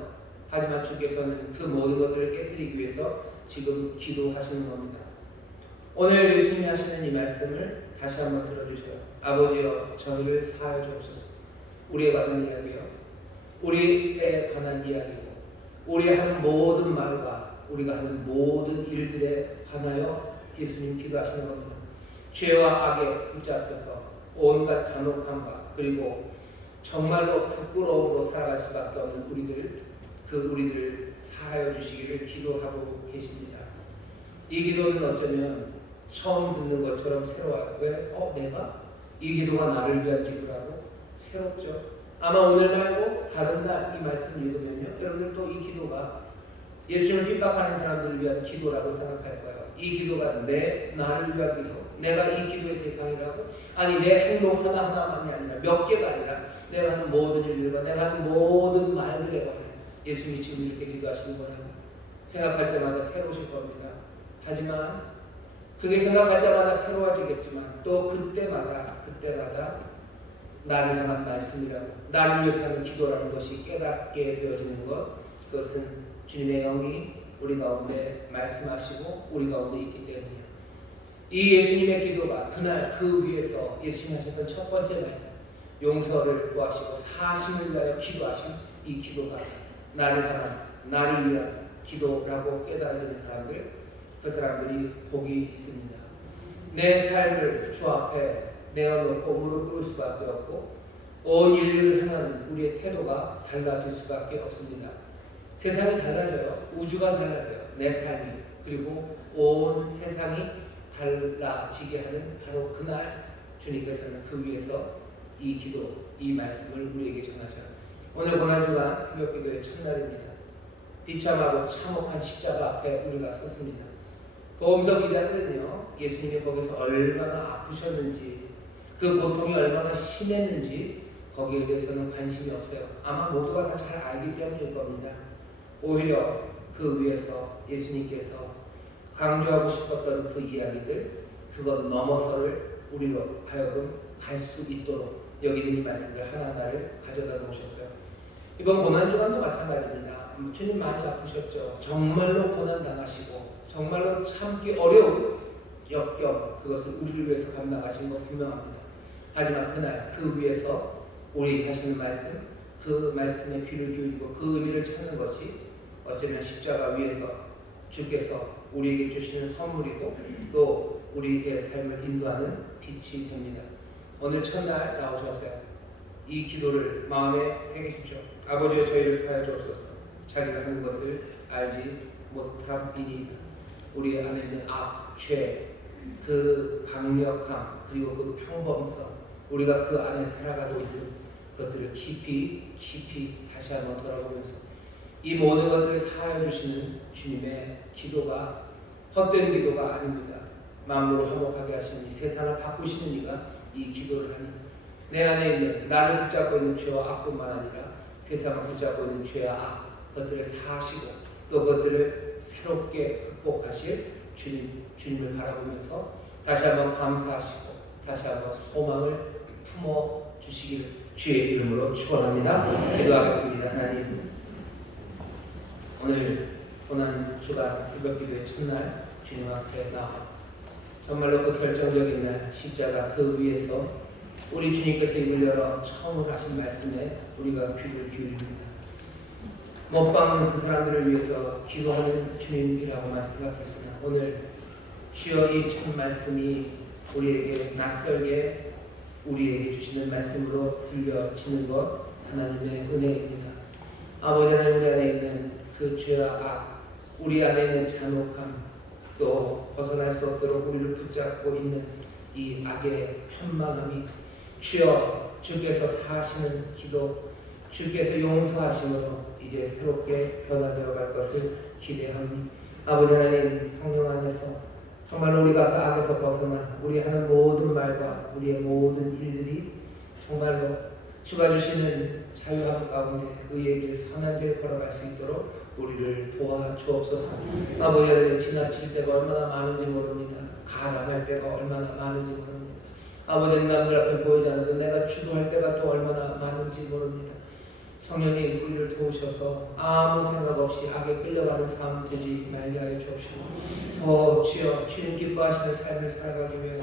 하지만 주께서는 그 모든 것들을 깨뜨리기 위해서 지금 기도하시는 겁니다. 오늘 예수님이 하시는 이 말씀을 다시 한번 들어주세요. 아버지여, 저희를 사하여 주옵소서. 우리에 관한 이야기요, 우리에 관한 이야기고, 우리 하는 모든 말과 우리가 하는 모든 일들에 관하여 예수님 기도하시는 겁니다. 죄와 악에 붙잡혀서 온갖 잔혹함과 그리고 정말로 부끄러움으로 살아갈 수밖에 없는 우리들을 사하여 주시기를 기도하고 계십니다. 이 기도는 어쩌면 처음 듣는 것처럼 새로워요. 왜? 내가? 이 기도가 나를 위한 기도라고? 새롭죠. 아마 오늘 말고 다른 날 이 말씀을 읽으면요, 여러분들도 이 기도가 예수님을 핍박하는 사람들을 위한 기도라고 생각할 거예요. 이 기도가 나를 위한 기도, 내가 이 기도의 대상이라고? 아니, 내 행동 하나하나만이 아니라 몇 개가 아니라 내가 하는 모든 일들과 내가 하는 모든 말들에 관해 예수님이 지금 이렇게 기도하시는 거라고 생각할 때마다 새로우실 겁니다. 하지만 그게 생각할 때마다 새로워지겠지만 또 그때마다 나를 향한 말씀이라고, 나를 위해서 하는 기도라는 것이 깨닫게 되어지는 것, 그것은 주님의 영이 우리 가운데 말씀하시고 우리 가운데 있기 때문이에요. 이 예수님의 기도가 그날 그 위에서 예수님이 하셨던 첫 번째 말씀, 용서를 구하시고 사심을 위하여 기도하신 이 기도가 나를 위한 기도라고 깨달아지는 사람들, 그 사람들이 복이 있습니다. 내 삶을 주 앞에 내어놓고 무릎 꿇을 수밖에 없고 온 인류를 향하는 우리의 태도가 달라질 수밖에 없습니다. 세상이 달라져요. 우주가 달라져요. 내 삶이, 그리고 온 세상이 달라지게 하는 바로 그날 주님께서는 그 위에서 이 기도, 이 말씀을 우리에게 전하셔요. 오늘 고난주간 새벽기도의 첫날입니다. 비참하고 참혹한 십자가 앞에 우리가 섰습니다. 보험석 기자들은요, 예수님이 거기서 얼마나 아프셨는지, 그 고통이 얼마나 심했는지 거기에 대해서는 관심이 없어요. 아마 모두가 다 잘 알기 때문일 겁니다. 오히려 그 위에서 예수님께서 강조하고 싶었던 그 이야기들, 그것 넘어서를 우리로 하여금 갈 수 있도록 여기 있는 이 말씀들 하나하나를 가져다 놓으셨어요. 이번 고난주간도 마찬가지입니다. 주님 많이 아프셨죠. 정말로 고난당하시고 정말로 참기 어려운 역경, 그것을 우리를 위해서 감당하신 것 분명합니다. 하지만 그날 그 위에서 우리 하시는 말씀, 그 말씀에 귀를 기울이고 그 의미를 찾는 것이 어쩌면 십자가 위에서 주께서 우리에게 주시는 선물이고 또 우리의 삶을 인도하는 빛이 됩니다. 오늘 첫날 나오셨어요. 이 기도를 마음에 새기십시오. 아버지여 저희를 사하여 주옵소서. 자기가 하는 것을 알지 못함이니 우리 안에 있는 악, 죄, 그 강력함 그리고 그 평범성, 우리가 그 안에 살아가고 있는 것들을 깊이 다시 한번 돌아보면서 이 모든 것들을 사하여 주시는 주님의 기도가 헛된 기도가 아닙니다. 만물을 화목하게 하시는 이 세상을 바꾸시는 이가 이 기도를 하니 내 안에 있는 나를 붙잡고 있는 죄와 악뿐만 아니라 세상을 붙잡고 있는 죄와 악 그것들을 사하시고 또 그것들을 새롭게 극복하실 주님을 바라보면서 다시 한번 감사하시고 다시 한번 소망을 품어 주시기를 주의 이름으로 축원합니다. 기도하겠습니다. 하나님, 오늘 고난주간 새벽기도의 첫날 주님 앞에 나와 정말로 그 결정적인 날 십자가 그 위에서 우리 주님께서 입을 열어 처음으로 하신 말씀에 우리가 귀를 기울입니다. 못 박는 그 사람들을 위해서 기도하는 주님이라고만 생각했으나 오늘 주여 이 첫 말씀이 우리에게 낯설게 우리에게 주시는 말씀으로 들려지는 것 하나님의 은혜입니다. 아버지 하나님, 우리 안에 있는 그 죄와 악, 우리 안에 있는 잔혹함, 또 벗어날 수 없도록 우리를 붙잡고 있는 이 악의 현망함이 주여 주께서 사하시는 기도, 주께서 용서하심으로 이제 새롭게 변화되어 갈 것을 기대합니다. 아버지 하나님, 성령 안에서 정말 우리가 그 악에서 벗어나 우리 하는 모든 말과 우리의 모든 일들이 정말로 주가 주시는 자유함 가운데 의의 길, 선한 길 걸어갈 수 있도록 우리를 도와주옵소서. 아버지 하나님, 지나칠 때가 얼마나 많은지 모릅니다. 가담할 때가 얼마나 많은지 모릅니다. 아버지 남들 앞에 보이지 않는데 내가 주도할 때가 또 얼마나 많은지 모릅니다. 성령님 우리를 도우셔서 아무 생각 없이 악에 끌려가는 삶 되지 말게 하여 주옵시고 주여 주님 기뻐하시는 삶을 살아가기 위해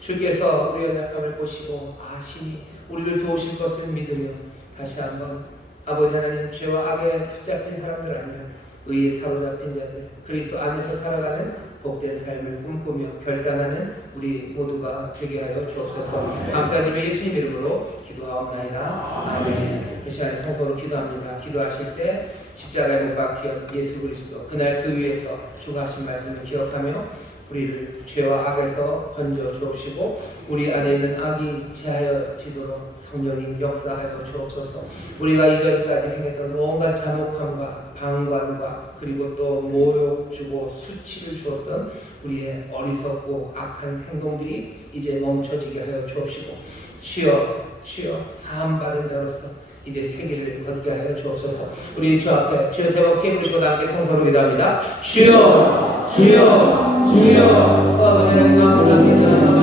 주께서 우리의 약함을 보시고 아시니 우리를 도우실 것을 믿으며 다시 한번 아버지 하나님, 죄와 악에 붙잡힌 사람들 아니라 의에 사로잡힌 자들, 그리스도 안에서 살아가는 복된 삶을 꿈꾸며 결단하는 우리 모두가 되게 하여 주옵소서. 감사드리며 예수님 이름으로 기도하옵나이다. 아멘. 이 시간에 통성으로 기도합니다. 기도하실 때 십자가에 못 박혀 예수 그리스도 그날 그 위에서 주가 하신 말씀을 기억하며 우리를 죄와 악에서 건져 주옵시고 우리 안에 있는 악이 제하여지도록 성령님 역사하여 주옵소서. 우리가 이전까지 행했던 온갖 잔혹함과 방관과 그리고 또 모욕 주고 수치를 주었던 우리의 어리석고 악한 행동들이 이제 멈춰지게 하여 주옵시고 주여 사함받은 자로서 이제 세계를 걷게 하여 주옵소서. 우리 주 앞에 주여 세워 깨부시고 함께 통성으로 기도합니다. 주여 아버지 하나님, 감사합니다.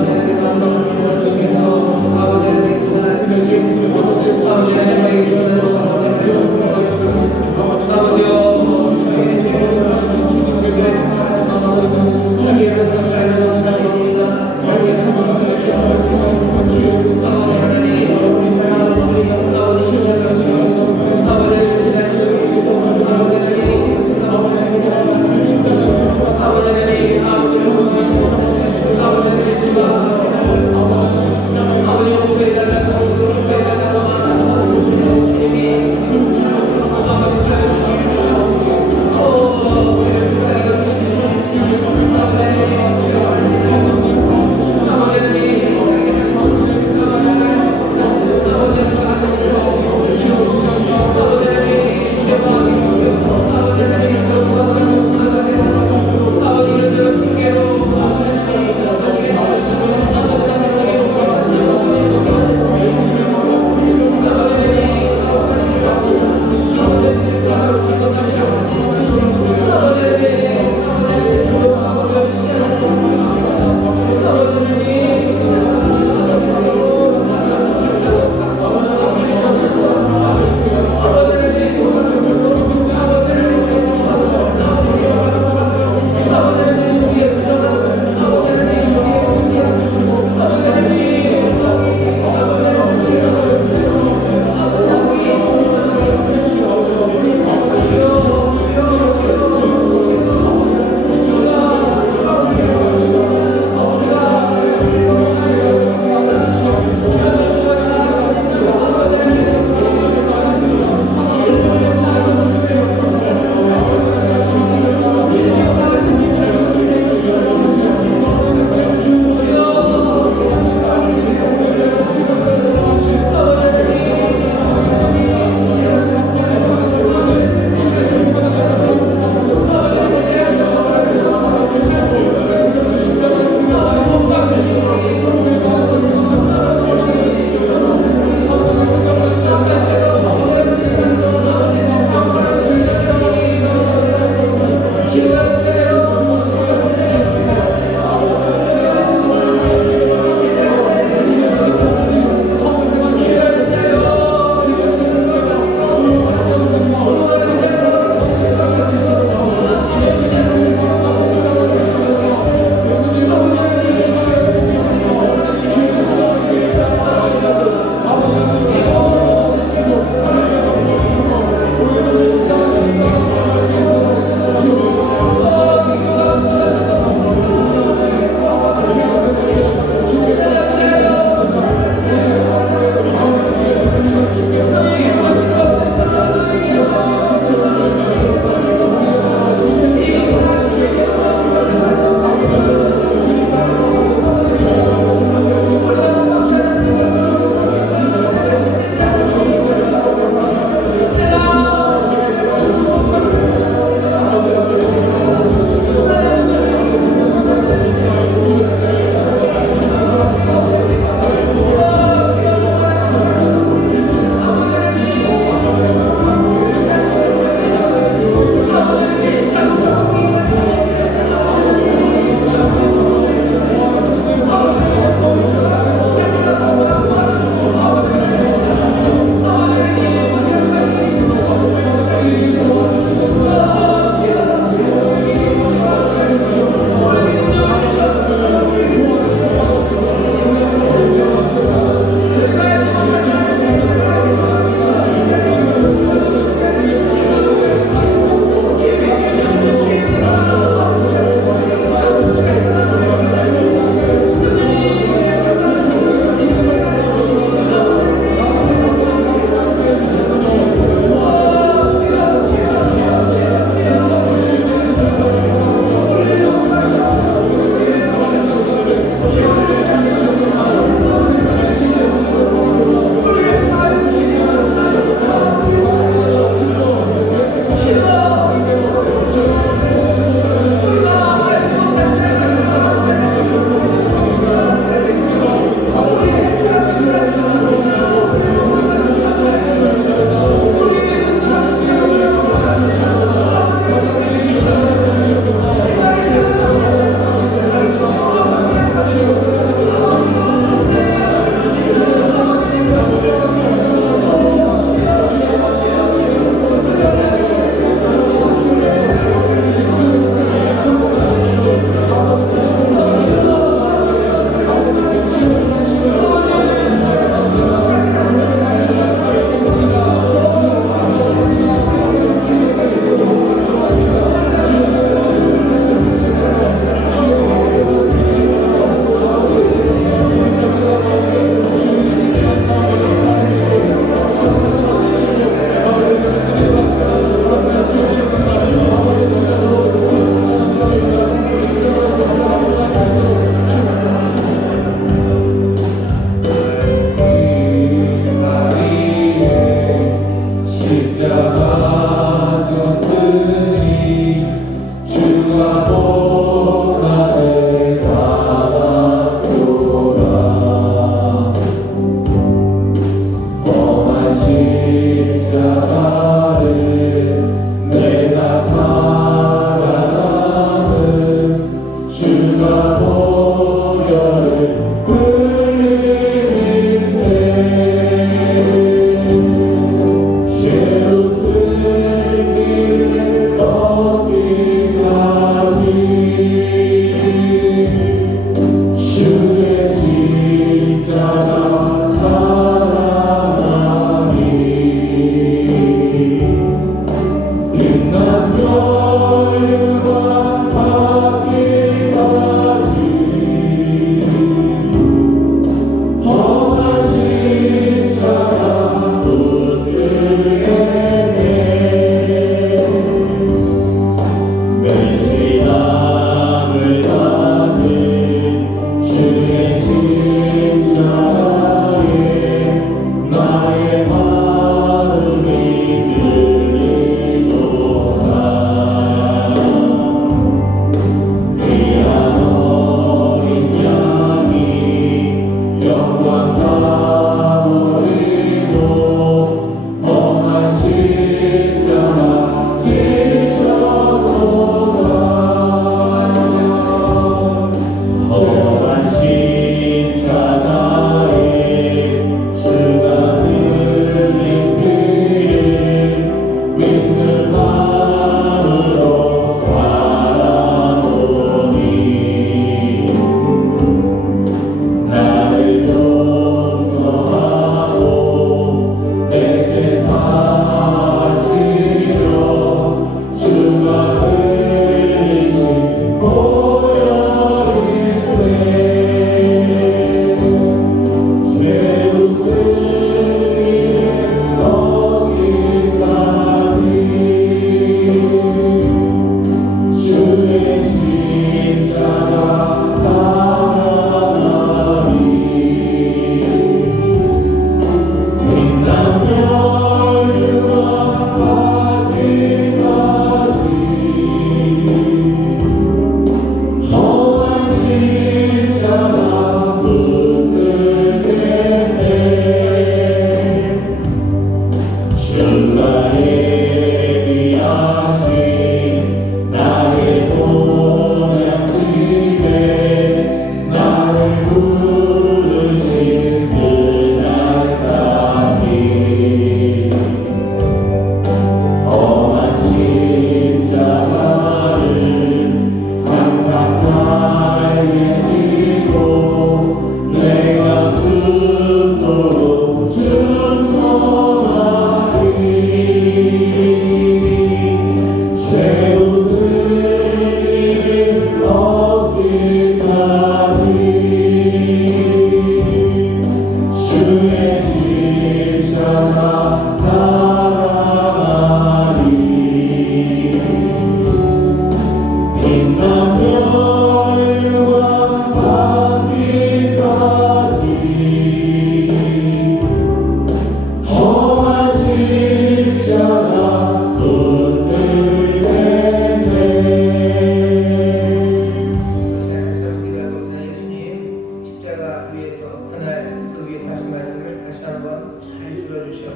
주시오.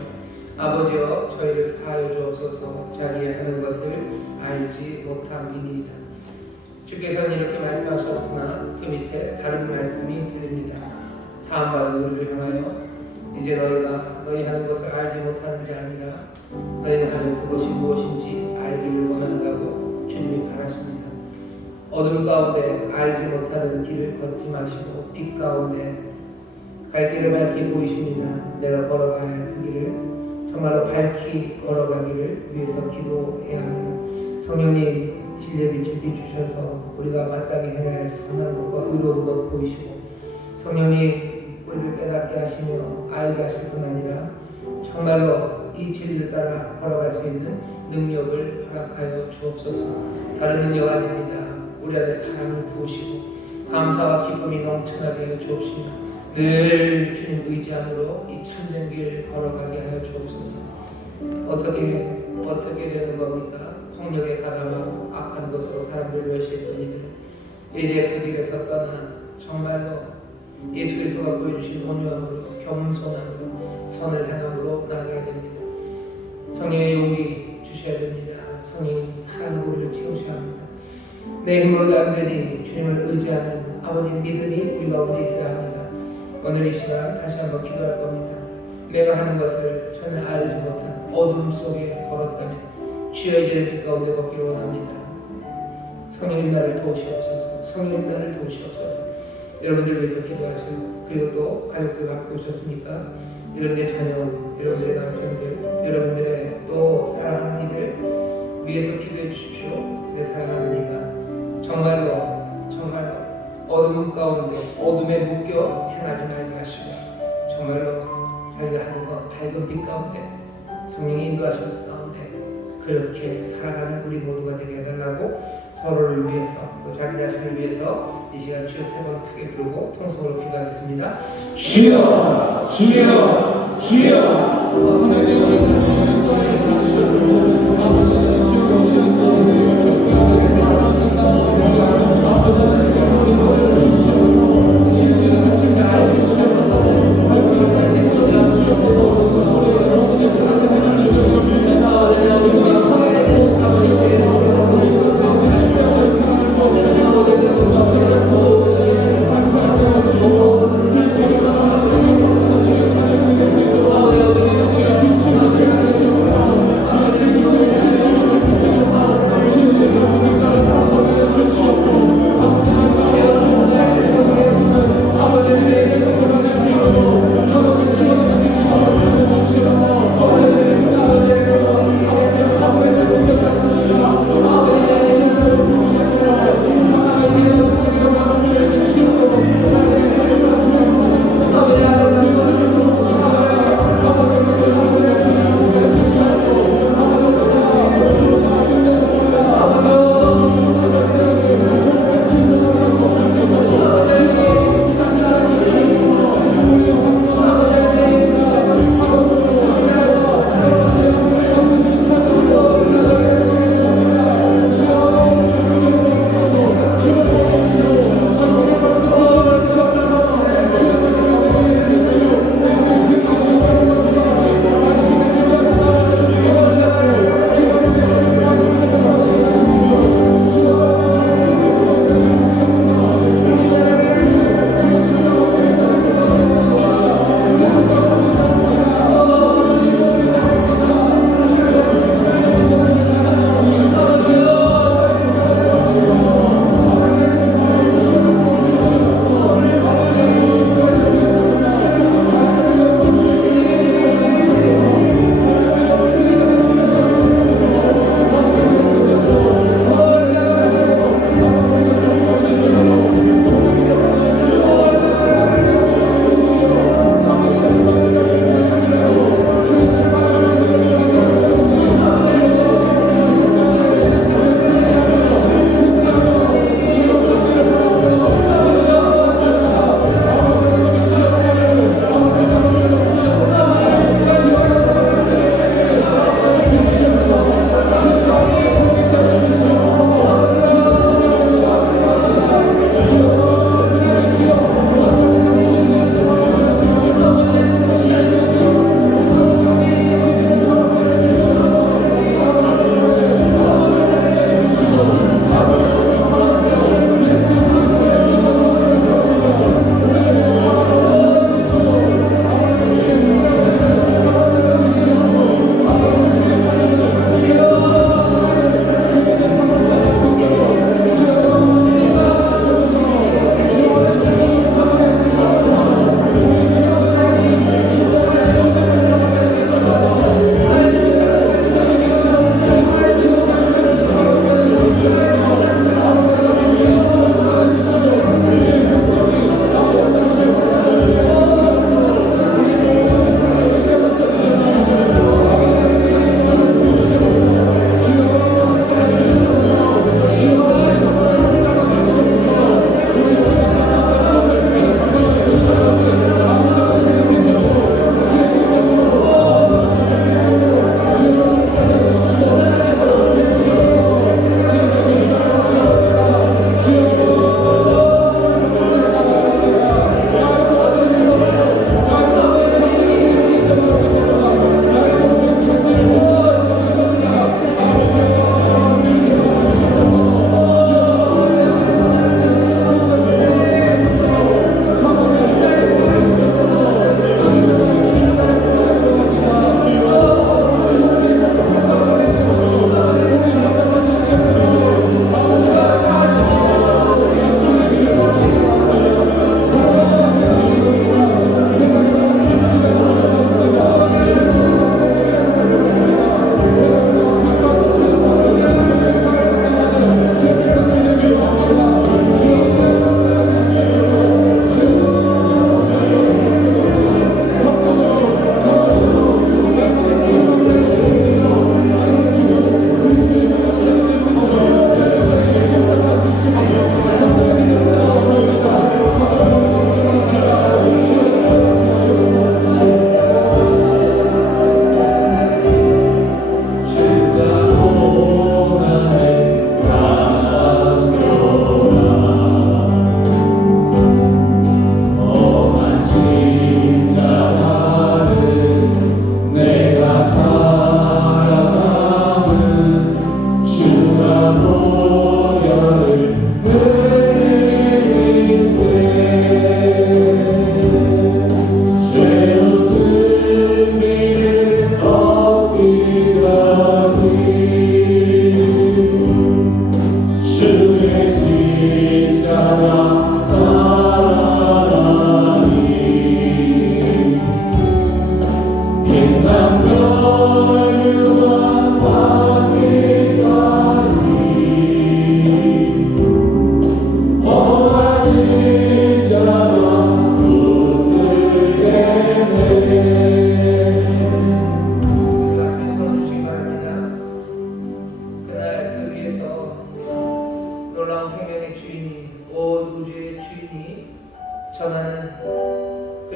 아버지여 저희를 사하여 주옵소서. 자기의 하는 것을 알지 못함이니이다. 주께서는 이렇게 말씀하셨으나 그 밑에 다른 말씀이 들립니다. 사함받은 우리를 향하여 이제 너희가 너희 하는 것을 알지 못하는 자 아니라 너희가 하는 그것이 무엇인지 알기를 원한다고 주님이 바라십니다. 어둠 가운데 알지 못하는 길을 걷지 마시고 빛 가운데 갈 길을 밝히 보이십니다. 내가 걸어가야 할 그 길을 정말로 밝히 걸어가기를 위해서 기도해야 합니다. 성령님 진리의 빛을 비추셔서 우리가 마땅히 해야 할 선한 것과 의로운 것 보이시고 성령님 우리를 깨닫게 하시며 알게 하실 뿐 아니라 정말로 이 진리를 따라 걸어갈 수 있는 능력을 허락하여 주옵소서. 다른 능력 아닙니다. 우리 안에 사랑을 부으시고 감사와 기쁨이 넘쳐나게 하여 주옵시며 늘 주님 의지함으로 이 참된 길 걸어가게 하여 주옵소서. 어떻게 되는 겁니까? 폭력에 가담하고 악한 것으로 사람들 멸시했던 이들 이제 그 길에서 떠나 정말로 예수 그리스도가 보여주신 온유함으로 겸손함으로 선을 행함으로 나아가야 됩니다. 성령의 용기 주셔야 됩니다. 성령님 사랑으로 우리를 채우셔야 합니다. 내 힘으로도 안 되니 주님을 의지하는 아버님 믿음이 우리 가운데 있어야 합니다. 오늘 이 시간 다시 한번 기도할 겁니다. 내가 하는 것을 전혀 알지 못한 어둠 속에 걸었다면 주여 이제 빛 가운데 걷기를 원합니다. 성령님 나를 도우시옵소서. 성령님 나를 도우시옵소서. 여러분들을 위해서 기도하시고 그리고 또 가족들 갖고 오셨으니까 여러분의 자녀, 여러분들의 남편들, 여러분들의 또 사랑하는 이들 위해서 기도해 주십시오. 내 사랑하는 이가 정말로 어둠 가운데 어둠에 묶여 행하지 말게 하시고 정말로 자기가 하는 것 밝은 빛 가운데 성령이 인도하시는 가운데 그렇게 살아가는 우리 모두가 되게 해달라고 서로를 위해서 또 자기 자신을 위해서 이 시간 주여 세 번 크게 부르고 통성으로 기도하겠습니다. 주여 주여 주여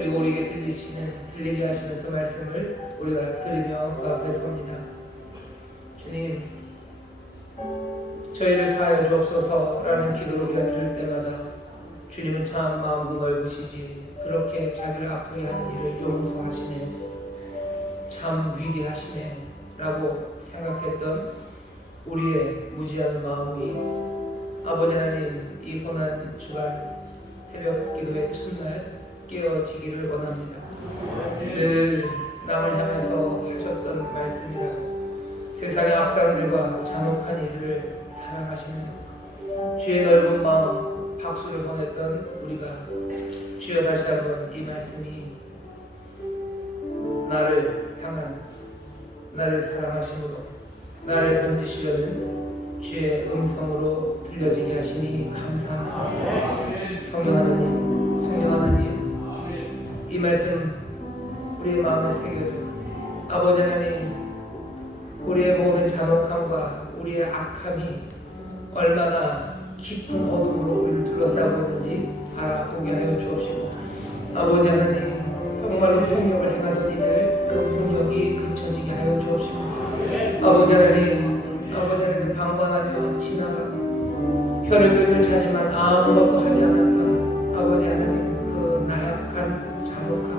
그리고 우리에게 들리게 하시는 그 말씀을 우리가 들으며 그 앞에 섭니다. 주님, 저희를 사하여 주옵소서라는 기도를 우리가 들을 때마다 주님은 참 마음도 넓으시지, 그렇게 자기를 아프게 하는 일을 용서하시네, 참 위대하시네 라고 생각했던 우리의 무지한 마음이 아버지 하나님 이 고난 주간 새벽 기도의 첫날 깨어지기를 원합니다. 늘 남을 향해서 하셨던 말씀이라 세상의 악당들과 잔혹한 이들을 사랑하시는 주의 넓은 마음 박수를 보냈던 우리가 주여 다시 한번 이 말씀이 나를 향한 나를 사랑하심으로 나를 건지시려는 주의 음성으로 들려지게 하시니 감사합니다. 성령 하나님 이 말씀 우리의 마음에 새겨줘. 아버지 하나님, 우리의 모든 잔혹함과 우리의 악함이 얼마나 깊은 어둠으로 우리를 둘러싸고 있는지 알아보게 하여 주옵시고, 아버지 하나님, 정말로 병력을 행하던 이들 그 병력이 그쳐지게 하여 주옵시고, 아버지 하나님 방관하며 지나가고 혈육을 차지만 아무것도 하지 않았던 아버지 하나님 그 나약한 잔혹함,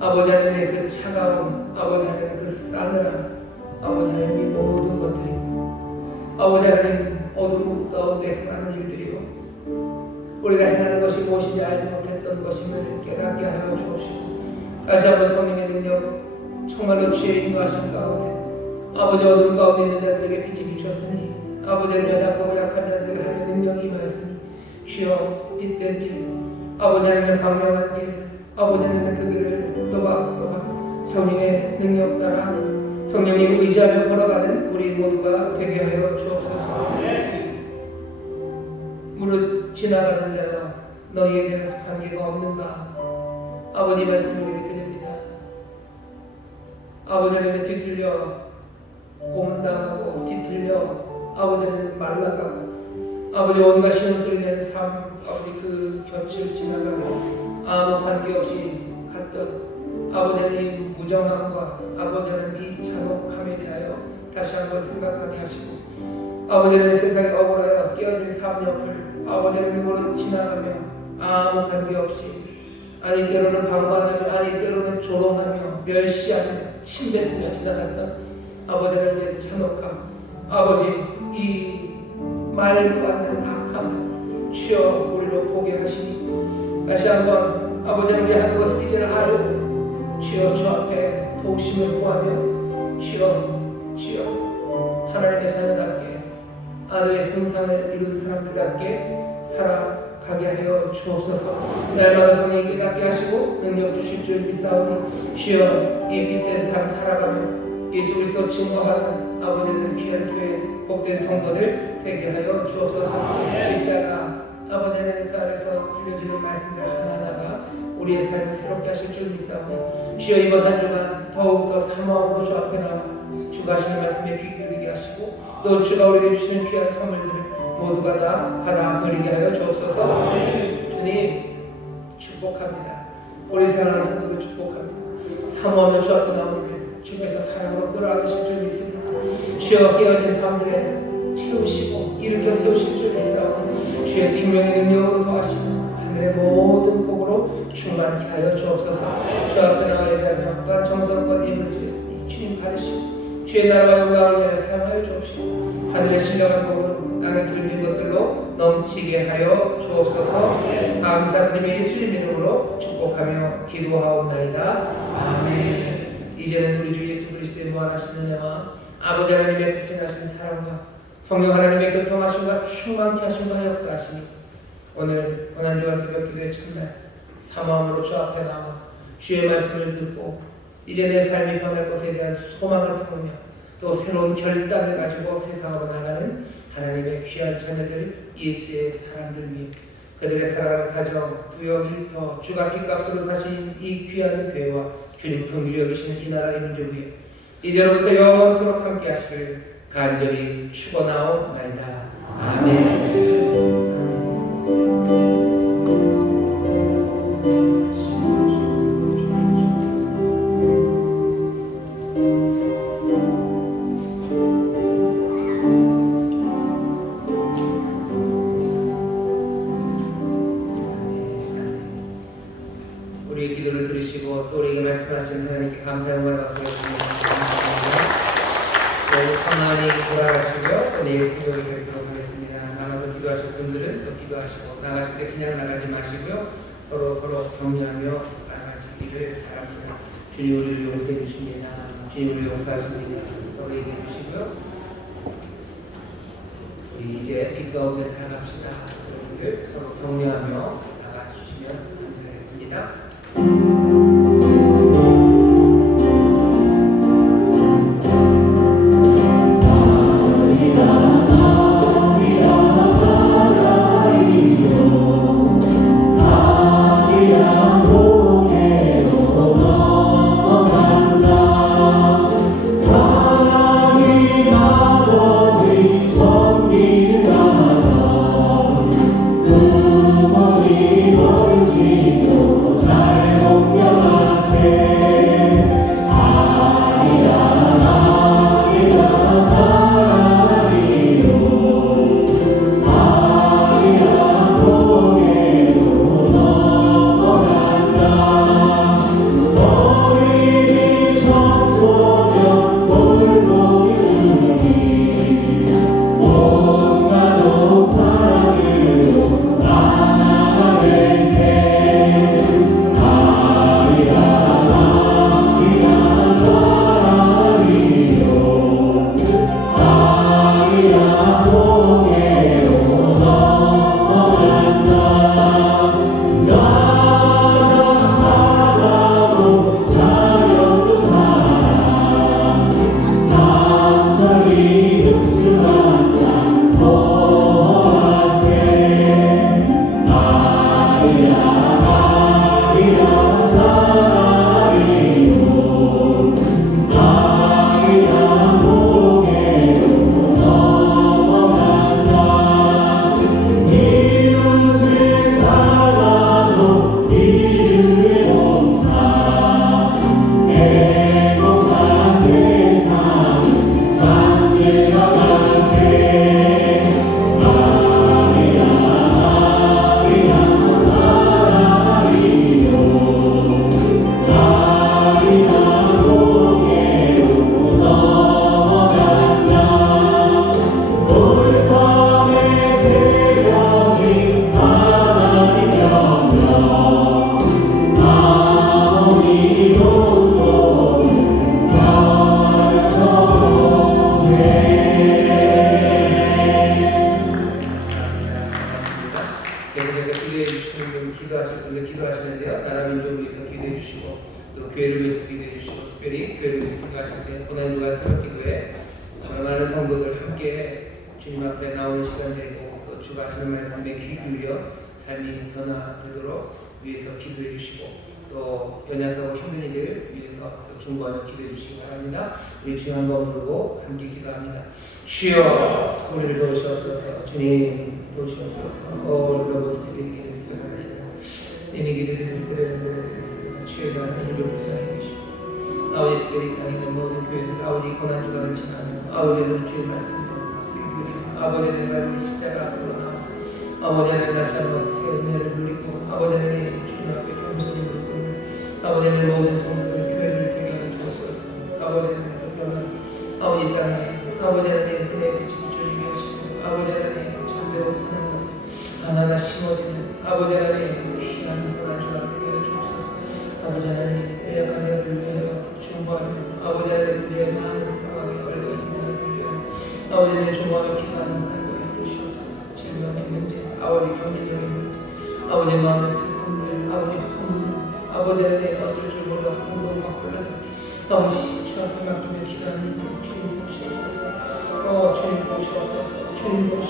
아버지 하나님 그 차가움, 아버지 하나님 그 싸늘함, 아버지 하나님 이 모든 것들이 아버지 하나님 어둠 가운데 행하는 일들이요 우리가 행하는 것이 무엇인지 알지 못했던 것임을 깨닫게 하여 주옵시고, 다시 한번 성령의 능력 정말로 주의 인도하신 가운데 아버지 어둠 가운데 있는 자들에게 빛이 비쳤으니 아버지는 연약하고 약한 자들에게 하나님의 능력이 임하였으니 주여 빛된 길, 아버지 하나님의 광명한 길, 아버지 하나님의 그 길을 또박또박 성령의 능력 따라 성령이 의지하며 걸어가는 우리 모두가 되게 하여 주옵소서. 무릇 지나가는 자여 너희에게는 관계가 없는가? 아버지 말씀을 우리에게 드립니다. 아버지 하나님 뒤틀려 고문당하고 뒤틀려 아버지는 말라가고 아버지 온갖 신음소리 내는 삶, 아버지 그 곁을 지나가고 아무 관계없이 갔던 아버지의 무정함과 아버지의 이 잔혹함에 대하여 다시 한번 생각하게 하시고, 아버지는 세상에 억울하여 깨어진 삶 옆을 아버지는 모르고 지나가며 아무 관계없이 아니 때로는 방관하며 아니 때로는 조롱하며 멸시하며 침뱉으며 지나갔던 아버지의 잔혹함, 아버지 이 말도 않는 악함을 주여 우리로 보게 하시니 다시 한번 아버지는 우리 하는 것을 이제는 알고 주여 주 앞에 도우심을 구하며 주여 하나님의 자녀답게 아들의 형상을 이룬 사람들답게 살아가게 하여 주옵소서. 날마다 성령이 깨닫게 하시고 능력 주실 줄 믿사오니 주여 이 빛된 삶 살아가며 예수 그리스도 증거하는 아버지를 귀한 교회 복된 성도들 되게 하여 주옵소서. 십자가 아버지 하나님 그 아래서 들려지는 말씀들 하나하나가 우리의 삶을 새롭게 하실 줄 믿사오니 주여 이번 한 주간 더욱더 사모함으로 주 앞에 나와 주가 하시는 말씀에 귀 기울이게 하시고 또 주가 우리에게 주시는 귀한 선물들을 모두가 다 받아 누리게 하여 주옵소서. 주님 축복합니다. 우리 사랑하는 성도들 축복합니다. 사모하며 주 앞에 나오는데 주께서 사랑으로 끌어안으실 줄 믿습니다. 주여 깨어진 사람들의 채우시고 일으켜 세우실 줄 믿사오니 주의 생명의 능력으로 더하시고 하늘의 모든 복으로 충만케 하여 주옵소서. 주 앞에 나와 예배하며 또한 정성과 예물을 드렸으니 주님 받으시고 주의 나라와 영광을 위하여 사용하여 주옵시고 하늘의 신령한 복으로 땅에 기름진 것들로 넘치게 하여 주옵소서. 감사드리며 예수님 이름으로 축복하며 기도하옵나이다. 아멘. 이제는 우리 주 예수 그리스도의 무한하신 은혜와 아버지 하나님의 극진하신 사랑과 성령 하나님의 교통하심과 충만케 하심과 역사하시니 오늘 고난주간 새벽 기도의 첫날 사모함으로 주 앞에 나와 주의 말씀을 듣고 이제 내 삶이 변할 것에 대한 소망을 품으며 또 새로운 결단을 가지고 세상으로 나가는 하나님의 귀한 자녀들 예수의 사람들 위해 그들의 사랑을 가져 부역 일터 주가 빚값으로 사신 이 귀한 교회와 주님 긍휼히 여기시는 이 나라의 민족 위에 이제로부터 영원토록 함께 하시길 간절히 축원하옵나이다. 아멘. 주시고 또 우리에게 말씀하신 하나님께 감사의 영광을 받습니다. 평안히 돌아가시고요. 또 내일 새벽에 뵙도록 하겠습니다. 나가서 기도하실 분들은 또 기도하시고 나가실 때 그냥 나가지 마시고요. 서로 격려하며 나가시기를 바랍니다. 주님 우리를 용서해 주십니다. 주님 우리를 용서하십니다. 서로 얘기해 주시고요. 우리 이제 빛 가운데 살아갑시다. 여러분들 서로 격려하며 나가주시면 감사하겠습니다. 기도하시는데요. 나라 민족을 위해서 기도해 주시고 또 교회를 위해서 기도해 주시고 특별히 교회를 위해서 기도하실 때 고난주간 새벽 기도에 많은 성도들 함께 주님 앞에 나오는 시간 되고 또 주가 하시는 말씀에 귀 기울여 삶이 변화되도록 위해서 기도해 주시고 또 연약하고 힘든 이들 위해서 또 중보하며 기도해 주시기 바랍니다. 우리 주님 한번 부르고 함께 기도합니다. 주여 우리를 도우시옵소서. 주님 도우시옵소서. 올러보시기 이니기를 쓰레는 주여가 하늘을 불쌍히 계시고 아버지 특별히 땅에 있는 모든 교회들 아버지 고난주간을 지나며 아버지는 주의 말씀을 아버지는 말씀이 십자가 앞으로 나와 아버지는 다시 한번 새 은혜를 누리고 아버지는 주님 앞에 겸손히 묻고 아버지는 모든 성도들 교회를 되게 하여 주옵소서. 아버지는 변한 아버지 땅에 아버지는 은혜의 빛이 비춰지게 하시고 아버지는 참되어 사는 것 하나가 심어지는 아버지 하나님 귀한 고난주간 되게 하여 주옵소서. 아버지 하나님 연약한 자들을 위하여 중보하며 아버지 하나님 우리의 많은 상황에 걸려 있는 자들을 위하여 아버지는 중보하며 기도하는 하나님을 주시옵소서. 질병의 문제 아버지 경제적인 문제 아버지 마음의 슬픔들 아버지 분노 아버지 하나님 어쩔 줄 몰라 공동과 혼란 아버지 주 앞에 맡기며 기도하는 주님 보시옵소서. 주님 보시옵소서. 주님 보시옵소서.